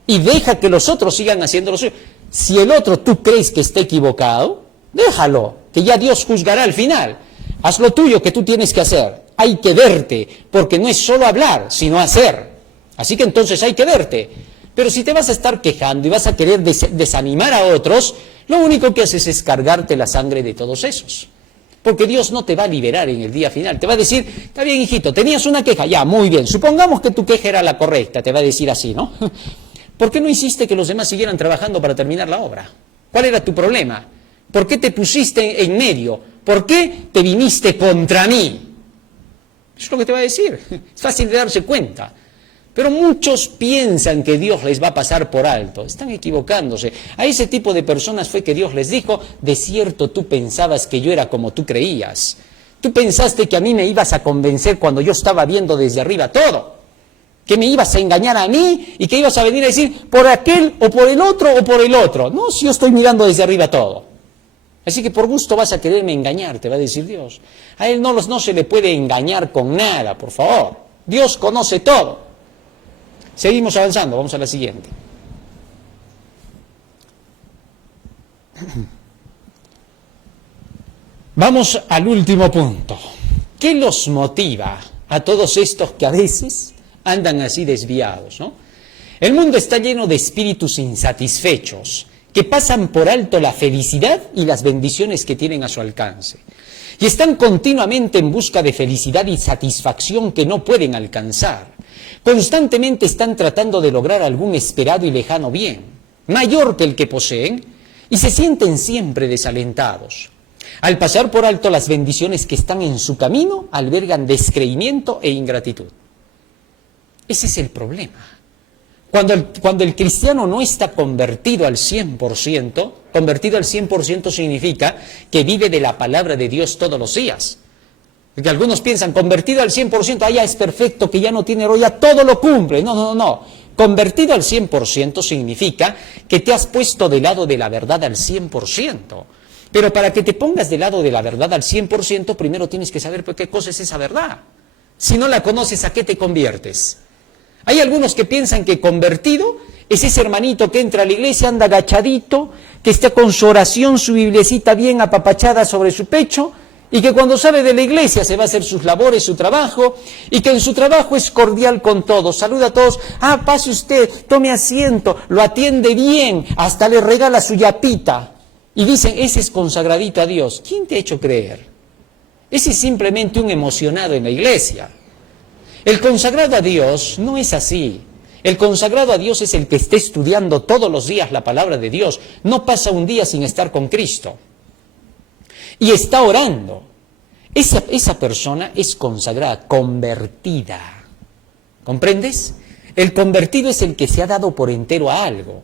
Y deja que los otros sigan haciendo lo suyo. Si el otro tú crees que está equivocado, déjalo, que ya Dios juzgará al final. Haz lo tuyo que tú tienes que hacer. Hay que verte, porque no es solo hablar, sino hacer. Así que entonces hay que verte. Pero si te vas a estar quejando y vas a querer desanimar a otros, lo único que haces es cargarte la sangre de todos esos. Porque Dios no te va a liberar en el día final. Te va a decir, está bien, hijito, tenías una queja, ya, muy bien. Supongamos que tu queja era la correcta, te va a decir así, ¿no? ¿Por qué no hiciste que los demás siguieran trabajando para terminar la obra? ¿Cuál era tu problema? ¿Por qué te pusiste en medio? ¿Por qué te viniste contra mí? Eso es lo que te va a decir. Es fácil de darse cuenta. Pero muchos piensan que Dios les va a pasar por alto. Están equivocándose. A ese tipo de personas fue que Dios les dijo, de cierto tú pensabas que yo era como tú creías. Tú pensaste que a mí me ibas a convencer cuando yo estaba viendo desde arriba todo. Que me ibas a engañar a mí y que ibas a venir a decir por aquel o por el otro o por el otro. No, si yo estoy mirando desde arriba todo. Así que por gusto vas a quererme engañar, te va a decir Dios. A Él no se le puede engañar con nada, por favor. Dios conoce todo. Seguimos avanzando, vamos a la siguiente. Vamos al último punto. ¿Qué los motiva a todos estos que a veces andan así desviados, ¿no? El mundo está lleno de espíritus insatisfechos que pasan por alto la felicidad y las bendiciones que tienen a su alcance. Y están continuamente en busca de felicidad y satisfacción que no pueden alcanzar. Constantemente están tratando de lograr algún esperado y lejano bien, mayor que el que poseen, y se sienten siempre desalentados. Al pasar por alto las bendiciones que están en su camino, albergan descreimiento e ingratitud. Ese es el problema. Cuando el cristiano no está convertido al 100% significa que vive de la palabra de Dios todos los días. Porque algunos piensan, convertido al 100%, ya es perfecto, que ya no tiene error, ya todo lo cumple. No. Convertido al 100% significa que te has puesto del lado de la verdad al 100%. Pero para que te pongas del lado de la verdad al 100%, primero tienes que saber qué cosa es esa verdad. Si no la conoces, ¿a qué te conviertes? Hay algunos que piensan que convertido es ese hermanito que entra a la iglesia, anda agachadito, que está con su oración, su biblicita bien apapachada sobre su pecho, y que cuando sale de la iglesia se va a hacer sus labores, su trabajo, y que en su trabajo es cordial con todos, saluda a todos, pase usted, tome asiento, lo atiende bien, hasta le regala su yapita. Y dicen, ese es consagradito a Dios. ¿Quién te ha hecho creer? Ese es simplemente un emocionado en la iglesia. El consagrado a Dios no es así. El consagrado a Dios es el que esté estudiando todos los días la palabra de Dios. No pasa un día sin estar con Cristo. Y está orando. Esa persona es consagrada, convertida. ¿Comprendes? El convertido es el que se ha dado por entero a algo.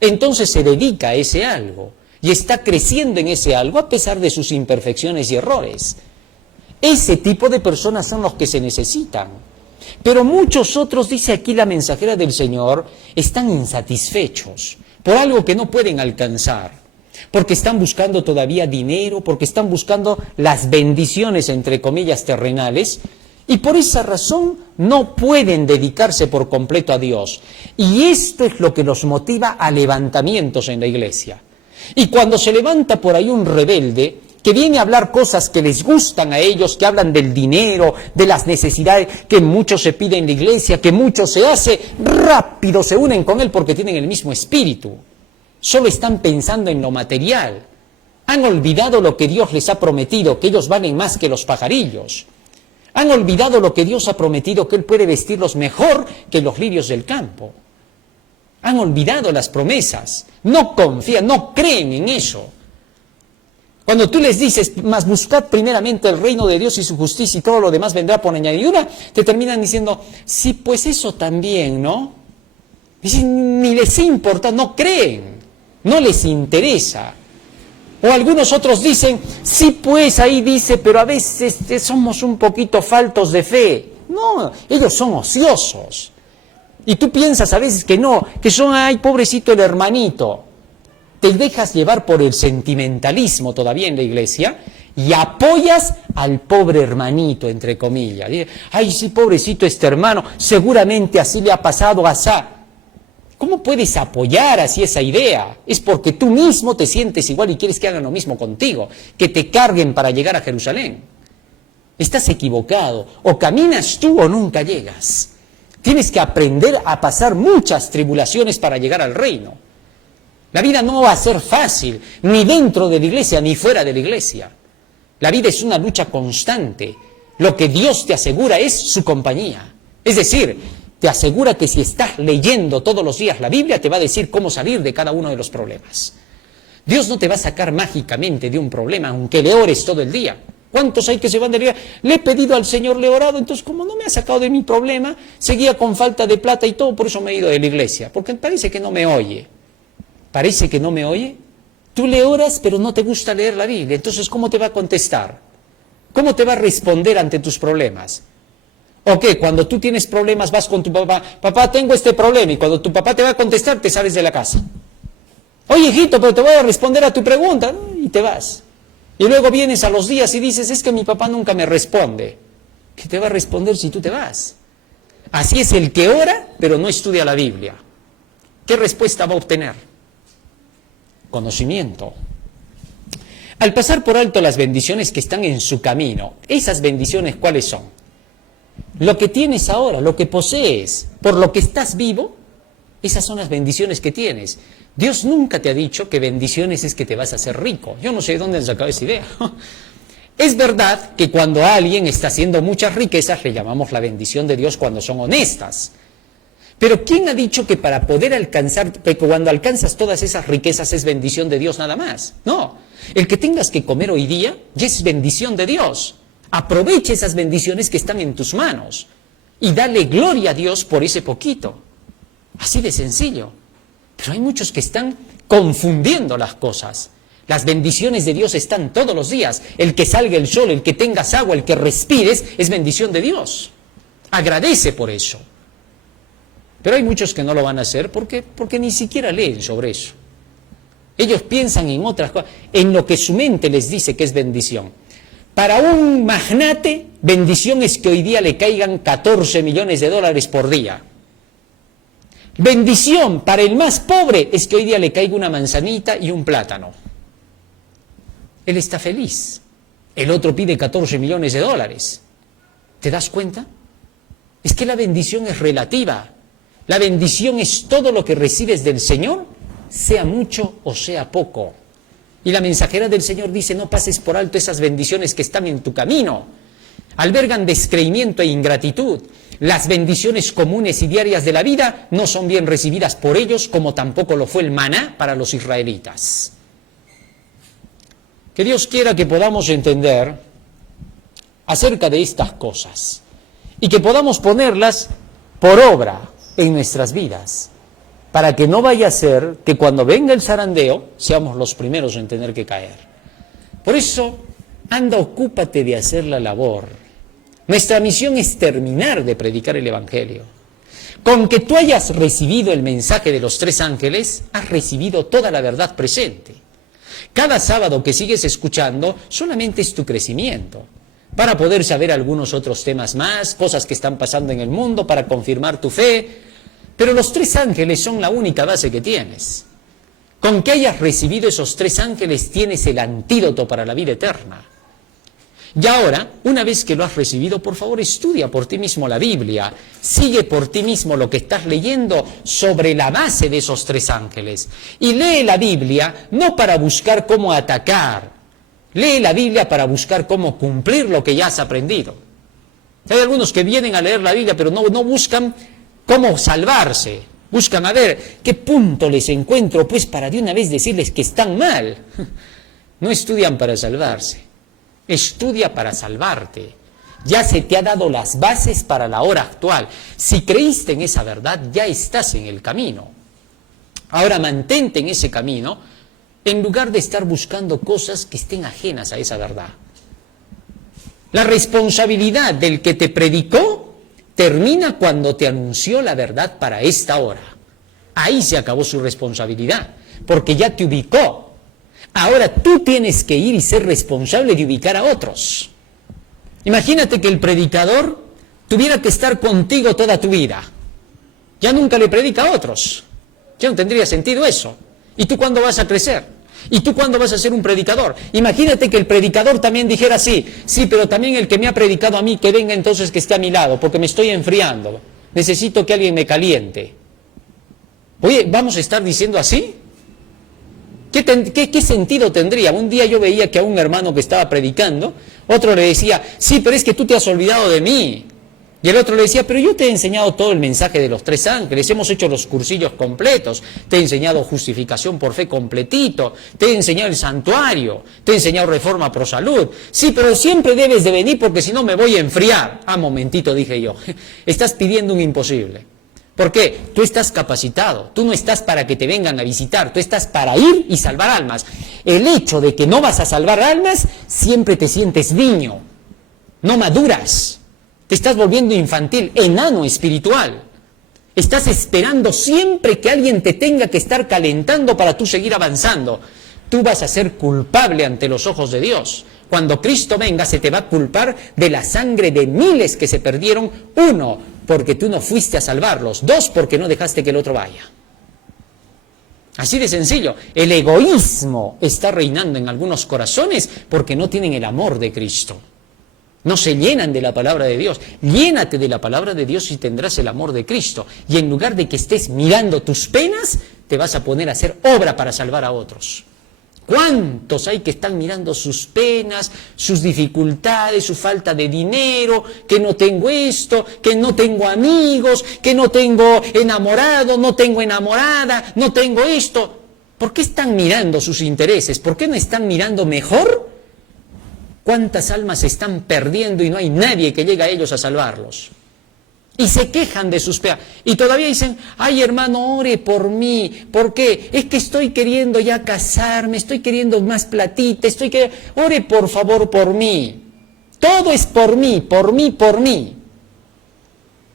Entonces se dedica a ese algo. Y está creciendo en ese algo a pesar de sus imperfecciones y errores. Ese tipo de personas son los que se necesitan. Pero muchos otros, dice aquí la mensajera del Señor, están insatisfechos por algo que no pueden alcanzar, porque están buscando todavía dinero, porque están buscando las bendiciones, entre comillas, terrenales, y por esa razón no pueden dedicarse por completo a Dios. Y esto es lo que los motiva a levantamientos en la iglesia. Y cuando se levanta por ahí un rebelde, que viene a hablar cosas que les gustan a ellos, que hablan del dinero, de las necesidades, que mucho se pide en la iglesia, que mucho se hace, rápido se unen con él porque tienen el mismo espíritu. Solo están pensando en lo material. Han olvidado lo que Dios les ha prometido, que ellos valen más que los pajarillos. Han olvidado lo que Dios ha prometido, que Él puede vestirlos mejor que los lirios del campo. Han olvidado las promesas. No confían, no creen en eso. Cuando tú les dices, mas buscad primeramente el reino de Dios y su justicia y todo lo demás vendrá por añadidura, te terminan diciendo, sí, pues eso también, ¿no? Dicen, ni les importa, no creen, no les interesa. O algunos otros dicen, sí pues ahí dice, pero a veces somos un poquito faltos de fe. No, ellos son ociosos. Y tú piensas a veces que no, que son, ay, pobrecito el hermanito. Te dejas llevar por el sentimentalismo todavía en la iglesia y apoyas al pobre hermanito, entre comillas. Ay, sí, pobrecito este hermano, seguramente así le ha pasado a asá. ¿Cómo puedes apoyar así esa idea? Es porque tú mismo te sientes igual y quieres que hagan lo mismo contigo, que te carguen para llegar a Jerusalén. Estás equivocado, o caminas tú o nunca llegas. Tienes que aprender a pasar muchas tribulaciones para llegar al reino. La vida no va a ser fácil, ni dentro de la iglesia, ni fuera de la iglesia. La vida es una lucha constante. Lo que Dios te asegura es su compañía. Es decir, te asegura que si estás leyendo todos los días la Biblia, te va a decir cómo salir de cada uno de los problemas. Dios no te va a sacar mágicamente de un problema, aunque le ores todo el día. ¿Cuántos hay que se van de la iglesia? Le he pedido al Señor, le he orado, entonces como no me ha sacado de mi problema, seguía con falta de plata y todo, por eso me he ido de la iglesia, porque parece que no me oye. ¿Parece que no me oye? Tú le oras, pero no te gusta leer la Biblia, entonces ¿cómo te va a contestar? ¿Cómo te va a responder ante tus problemas? ¿O qué? Cuando tú tienes problemas vas con tu papá, papá, tengo este problema, y cuando tu papá te va a contestar, te sales de la casa. Oye, hijito, pero te voy a responder a tu pregunta, y te vas. Y luego vienes a los días y dices, es que mi papá nunca me responde. ¿Qué te va a responder si tú te vas? Así es el que ora, pero no estudia la Biblia. ¿Qué respuesta va a obtener? Conocimiento. Al pasar por alto las bendiciones que están en su camino, ¿esas bendiciones cuáles son? Lo que tienes ahora, lo que posees, por lo que estás vivo, esas son las bendiciones que tienes. Dios nunca te ha dicho que bendiciones es que te vas a hacer rico. Yo no sé de dónde han sacado esa idea. Es verdad que cuando alguien está haciendo muchas riquezas, le llamamos la bendición de Dios cuando son honestas. Pero ¿quién ha dicho que para poder alcanzar, que cuando alcanzas todas esas riquezas es bendición de Dios nada más? No, el que tengas que comer hoy día ya es bendición de Dios. Aprovecha esas bendiciones que están en tus manos y dale gloria a Dios por ese poquito. Así de sencillo. Pero hay muchos que están confundiendo las cosas. Las bendiciones de Dios están todos los días. El que salga el sol, el que tengas agua, el que respires, es bendición de Dios. Agradece por eso. Pero hay muchos que no lo van a hacer porque ni siquiera leen sobre eso. Ellos piensan en otras cosas, en lo que su mente les dice que es bendición. Para un magnate, bendición es que hoy día le caigan 14 millones de dólares por día. Bendición para el más pobre es que hoy día le caiga una manzanita y un plátano. Él está feliz. El otro pide 14 millones de dólares. ¿Te das cuenta? Es que la bendición es relativa. La bendición es todo lo que recibes del Señor, sea mucho o sea poco. Y la mensajera del Señor dice, no pases por alto esas bendiciones que están en tu camino. Albergan descreimiento e ingratitud. Las bendiciones comunes y diarias de la vida no son bien recibidas por ellos, como tampoco lo fue el maná para los israelitas. Que Dios quiera que podamos entender acerca de estas cosas y que podamos ponerlas por obra en nuestras vidas, para que no vaya a ser que cuando venga el zarandeo seamos los primeros en tener que caer. Por eso, anda, ocúpate de hacer la labor. Nuestra misión es terminar de predicar el Evangelio. Con que tú hayas recibido el mensaje de los 3 ángeles, has recibido toda la verdad presente. Cada sábado que sigues escuchando solamente es tu crecimiento, para poder saber algunos otros temas más, cosas que están pasando en el mundo, para confirmar tu fe. Pero los 3 ángeles son la única base que tienes. Con que hayas recibido esos 3 ángeles tienes el antídoto para la vida eterna. Y ahora, una vez que lo has recibido, por favor estudia por ti mismo la Biblia. Sigue por ti mismo lo que estás leyendo sobre la base de esos 3 ángeles. Y lee la Biblia no para buscar cómo atacar. Lee la Biblia para buscar cómo cumplir lo que ya has aprendido. Hay algunos que vienen a leer la Biblia pero no buscan cómo salvarse. Buscan a ver qué punto les encuentro, pues para de una vez decirles que están mal. No estudian para salvarse. Estudia para salvarte. Ya se te ha dado las bases para la hora actual. Si creíste en esa verdad, ya estás en el camino. Ahora mantente en ese camino en lugar de estar buscando cosas que estén ajenas a esa verdad. La responsabilidad del que te predicó termina cuando te anunció la verdad para esta hora. Ahí se acabó su responsabilidad, porque ya te ubicó. Ahora tú tienes que ir y ser responsable de ubicar a otros. Imagínate que el predicador tuviera que estar contigo toda tu vida. Ya nunca le predica a otros. Ya no tendría sentido eso. ¿Y tú cuándo vas a crecer? ¿Y tú cuándo vas a ser un predicador? Imagínate que el predicador también dijera sí, pero también el que me ha predicado a mí, que venga entonces que esté a mi lado, porque me estoy enfriando. Necesito que alguien me caliente. Oye, ¿vamos a estar diciendo así? ¿Qué sentido tendría? Un día yo veía que a un hermano que estaba predicando, otro le decía, sí, pero es que tú te has olvidado de mí. Y el otro le decía, pero yo te he enseñado todo el mensaje de los 3 ángeles, hemos hecho los cursillos completos, te he enseñado justificación por fe completito, te he enseñado el santuario, te he enseñado reforma pro salud. Sí, pero siempre debes de venir porque si no me voy a enfriar. Ah, momentito, dije yo, estás pidiendo un imposible. ¿Por qué? Tú estás capacitado, tú no estás para que te vengan a visitar, tú estás para ir y salvar almas. El hecho de que no vas a salvar almas, siempre te sientes niño, no maduras. Te estás volviendo infantil, enano espiritual. Estás esperando siempre que alguien te tenga que estar calentando para tú seguir avanzando. Tú vas a ser culpable ante los ojos de Dios. Cuando Cristo venga se te va a culpar de la sangre de miles que se perdieron. 1, porque tú no fuiste a salvarlos. 2, porque no dejaste que el otro vaya. Así de sencillo. El egoísmo está reinando en algunos corazones porque no tienen el amor de Cristo. No se llenan de la palabra de Dios. Llénate de la palabra de Dios y tendrás el amor de Cristo. Y en lugar de que estés mirando tus penas, te vas a poner a hacer obra para salvar a otros. ¿Cuántos hay que están mirando sus penas, sus dificultades, su falta de dinero, que no tengo esto, que no tengo amigos, que no tengo enamorado, no tengo enamorada, no tengo esto? ¿Por qué están mirando sus intereses? ¿Por qué no están mirando mejor? ¿Cuántas almas se están perdiendo y no hay nadie que llegue a ellos a salvarlos? Y se quejan de sus pecados. Y todavía dicen, ay hermano, ore por mí. ¿Por qué? Es que estoy queriendo ya casarme, estoy queriendo más platita, ore por favor por mí. Todo es por mí, por mí, por mí.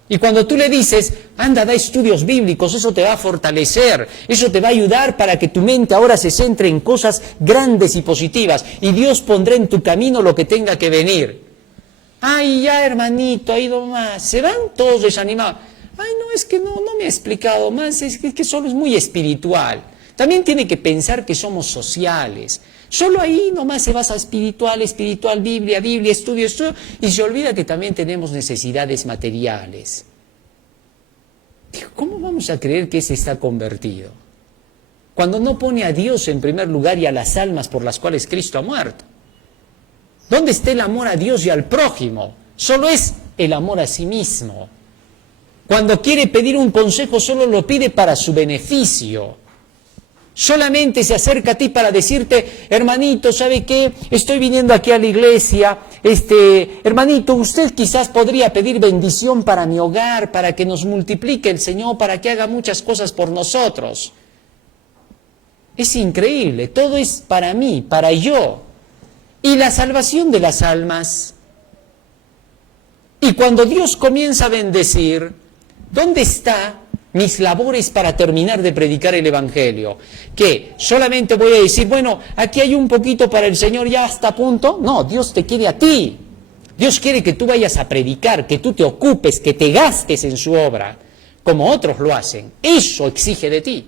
Y cuando tú le dices, anda, da estudios bíblicos, eso te va a fortalecer, eso te va a ayudar para que tu mente ahora se centre en cosas grandes y positivas, y Dios pondrá en tu camino lo que tenga que venir. Ay, ya hermanito, ha ido más, se van todos desanimados. Ay, no, es que no me ha explicado más, es que solo es muy espiritual. También tiene que pensar que somos sociales. Solo ahí nomás se basa espiritual, Biblia, estudio, y se olvida que también tenemos necesidades materiales. ¿Cómo vamos a creer que ese está convertido? Cuando no pone a Dios en primer lugar y a las almas por las cuales Cristo ha muerto. ¿Dónde está el amor a Dios y al prójimo? Solo es el amor a sí mismo. Cuando quiere pedir un consejo solo lo pide para su beneficio. Solamente se acerca a ti para decirte, hermanito, ¿sabe qué? Estoy viniendo aquí a la iglesia, hermanito, usted quizás podría pedir bendición para mi hogar, para que nos multiplique el Señor, para que haga muchas cosas por nosotros. Es increíble, todo es para mí, para yo. Y la salvación de las almas. Y cuando Dios comienza a bendecir, ¿dónde está mis labores para terminar de predicar el Evangelio? ¿Qué? ¿Solamente voy a decir, bueno, aquí hay un poquito para el Señor, ya hasta punto? No, Dios te quiere a ti. Dios quiere que tú vayas a predicar, que tú te ocupes, que te gastes en su obra, como otros lo hacen. Eso exige de ti.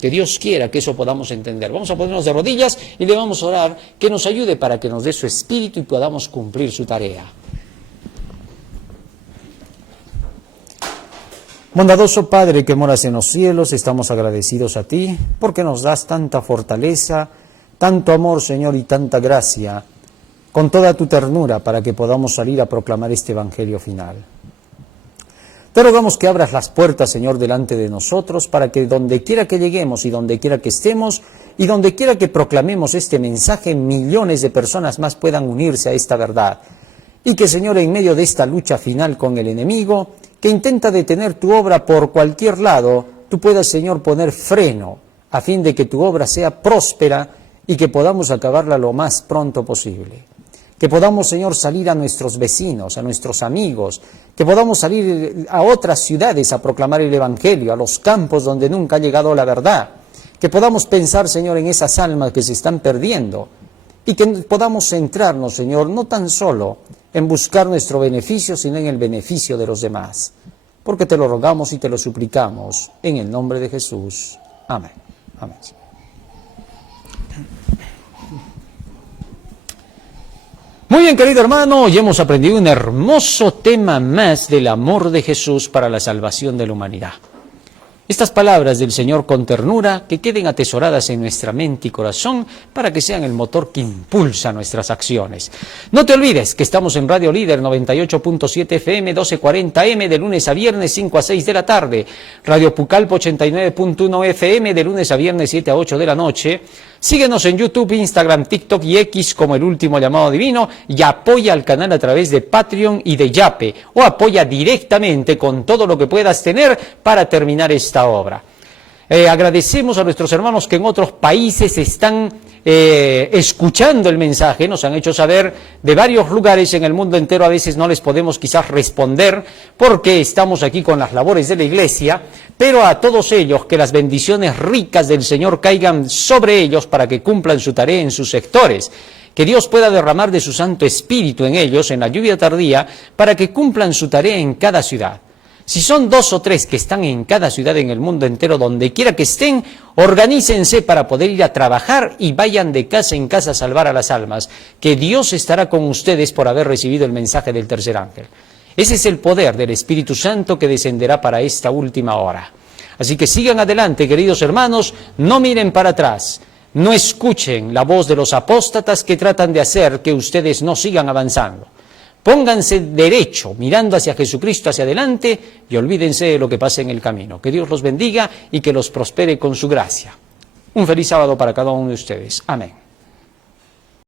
Que Dios quiera que eso podamos entender. Vamos a ponernos de rodillas y le vamos a orar que nos ayude para que nos dé su espíritu y podamos cumplir su tarea. Bondadoso Padre que moras en los cielos, estamos agradecidos a ti porque nos das tanta fortaleza, tanto amor, Señor, y tanta gracia, con toda tu ternura para que podamos salir a proclamar este Evangelio final. Te rogamos que abras las puertas, Señor, delante de nosotros para que donde quiera que lleguemos y donde quiera que estemos y donde quiera que proclamemos este mensaje, millones de personas más puedan unirse a esta verdad. Y que, Señor, en medio de esta lucha final con el enemigo, que intenta detener tu obra por cualquier lado, tú puedas, Señor, poner freno a fin de que tu obra sea próspera y que podamos acabarla lo más pronto posible. Que podamos, Señor, salir a nuestros vecinos, a nuestros amigos, que podamos salir a otras ciudades a proclamar el Evangelio, a los campos donde nunca ha llegado la verdad. Que podamos pensar, Señor, en esas almas que se están perdiendo y que podamos centrarnos, Señor, no tan solo en buscar nuestro beneficio, sino en el beneficio de los demás. Porque te lo rogamos y te lo suplicamos en el nombre de Jesús. Amén. Amén. Muy bien, querido hermano, hoy hemos aprendido un hermoso tema más del amor de Jesús para la salvación de la humanidad. Estas palabras del Señor con ternura, que queden atesoradas en nuestra mente y corazón para que sean el motor que impulsa nuestras acciones. No te olvides que estamos en Radio Líder 98.7 FM, 1240M, de lunes a viernes 5 a 6 de la tarde. Radio Pucallpa 89.1 FM, de lunes a viernes 7 a 8 de la noche. Síguenos en YouTube, Instagram, TikTok y X como El Último Llamado Divino y apoya al canal a través de Patreon y de Yape o apoya directamente con todo lo que puedas tener para terminar esta obra. Agradecemos a nuestros hermanos que en otros países están escuchando el mensaje, nos han hecho saber de varios lugares en el mundo entero, a veces no les podemos quizás responder porque estamos aquí con las labores de la iglesia, pero a todos ellos que las bendiciones ricas del Señor caigan sobre ellos para que cumplan su tarea en sus sectores. Que Dios pueda derramar de su Santo Espíritu en ellos, en la lluvia tardía, para que cumplan su tarea en cada ciudad. Si son 2 o 3 que están en cada ciudad en el mundo entero, donde quiera que estén, organícense para poder ir a trabajar y vayan de casa en casa a salvar a las almas, que Dios estará con ustedes por haber recibido el mensaje del tercer ángel. Ese es el poder del Espíritu Santo que descenderá para esta última hora. Así que sigan adelante, queridos hermanos, no miren para atrás, no escuchen la voz de los apóstatas que tratan de hacer que ustedes no sigan avanzando. Pónganse derecho, mirando hacia Jesucristo, hacia adelante, y olvídense de lo que pasa en el camino. Que Dios los bendiga y que los prospere con su gracia. Un feliz sábado para cada uno de ustedes. Amén.